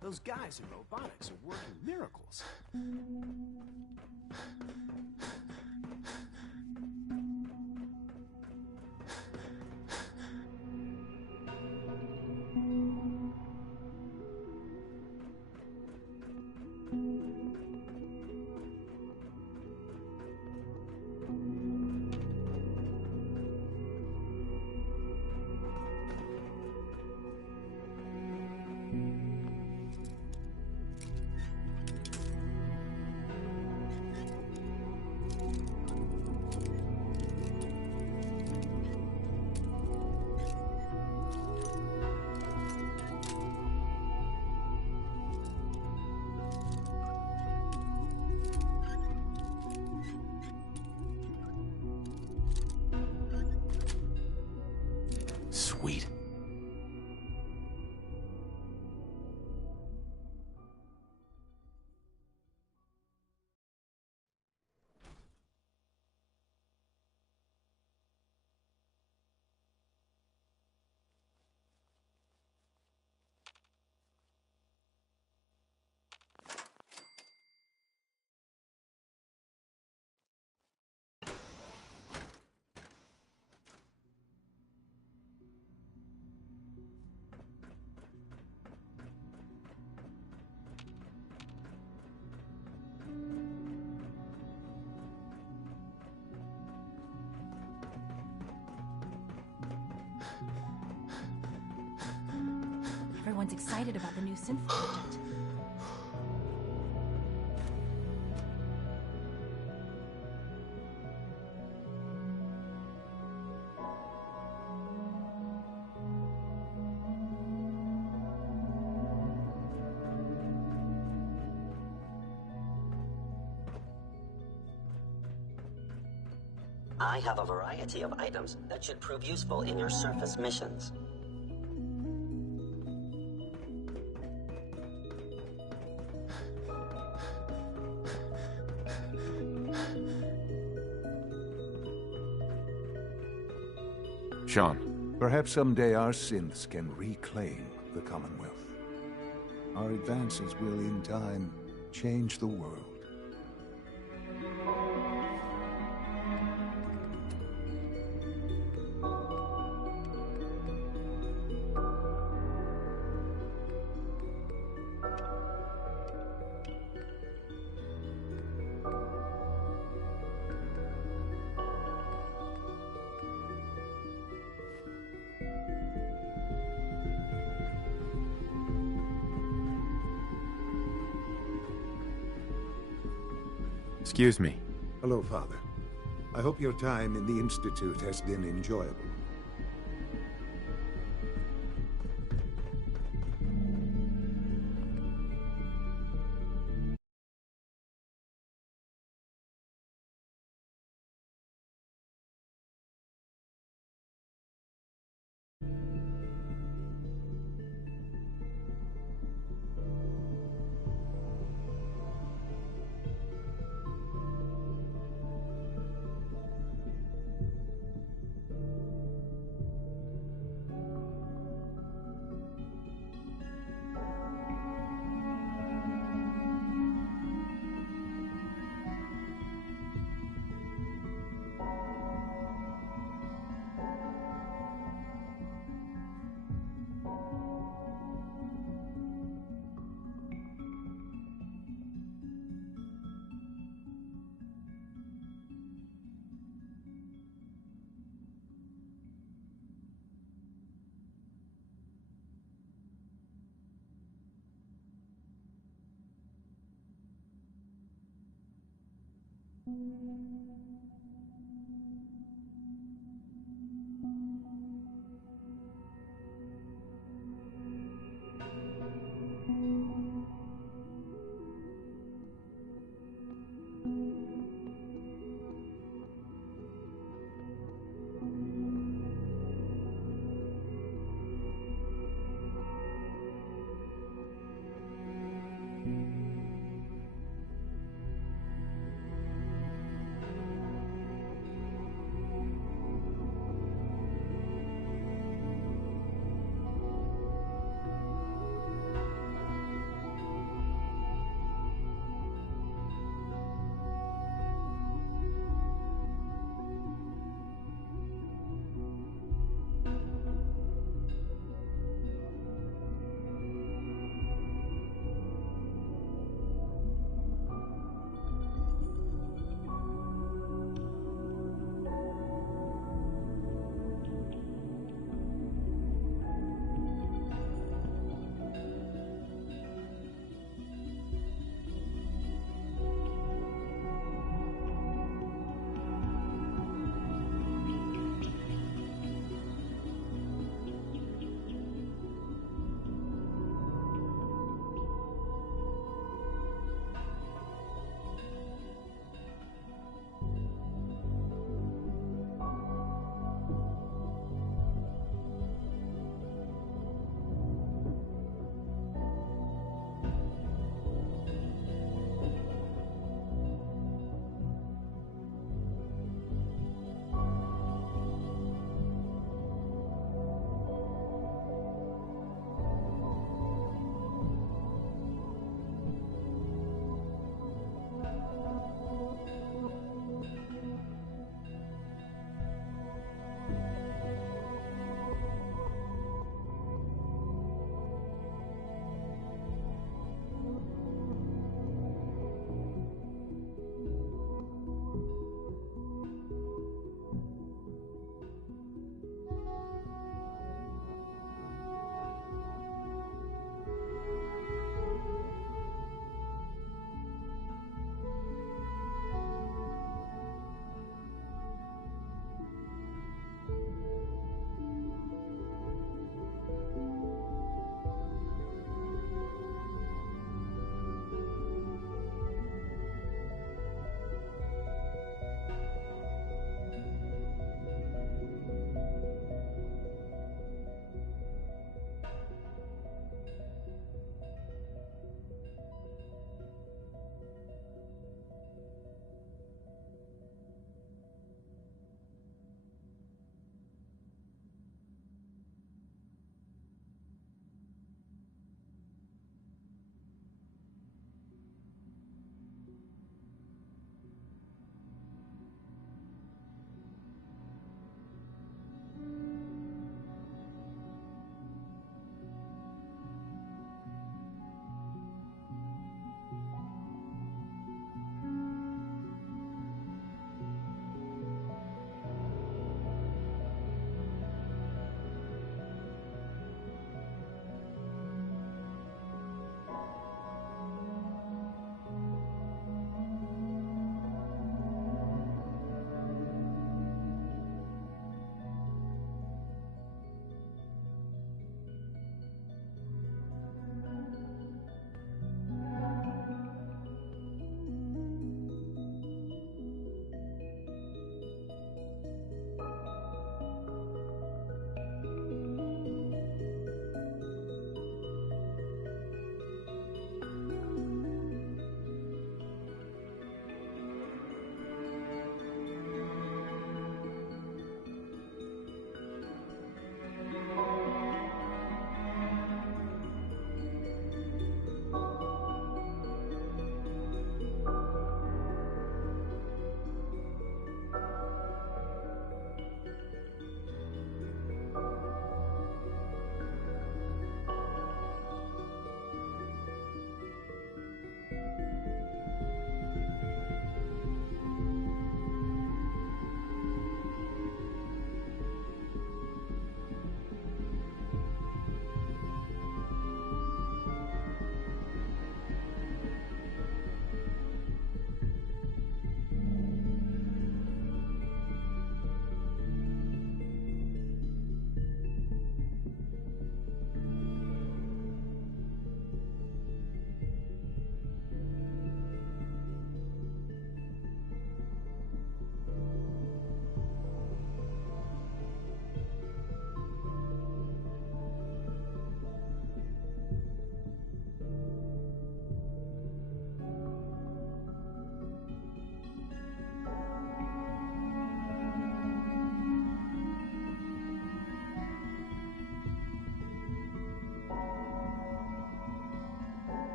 Those guys in robotics are working miracles. Sweet. Everyone's excited about the new synth project. I have a variety of items that should prove useful in your surface missions. Sean. Perhaps someday our synths can reclaim the Commonwealth. Our advances will, in time, change the world. Excuse me. Hello, Father. I hope your time in the Institute has been enjoyable.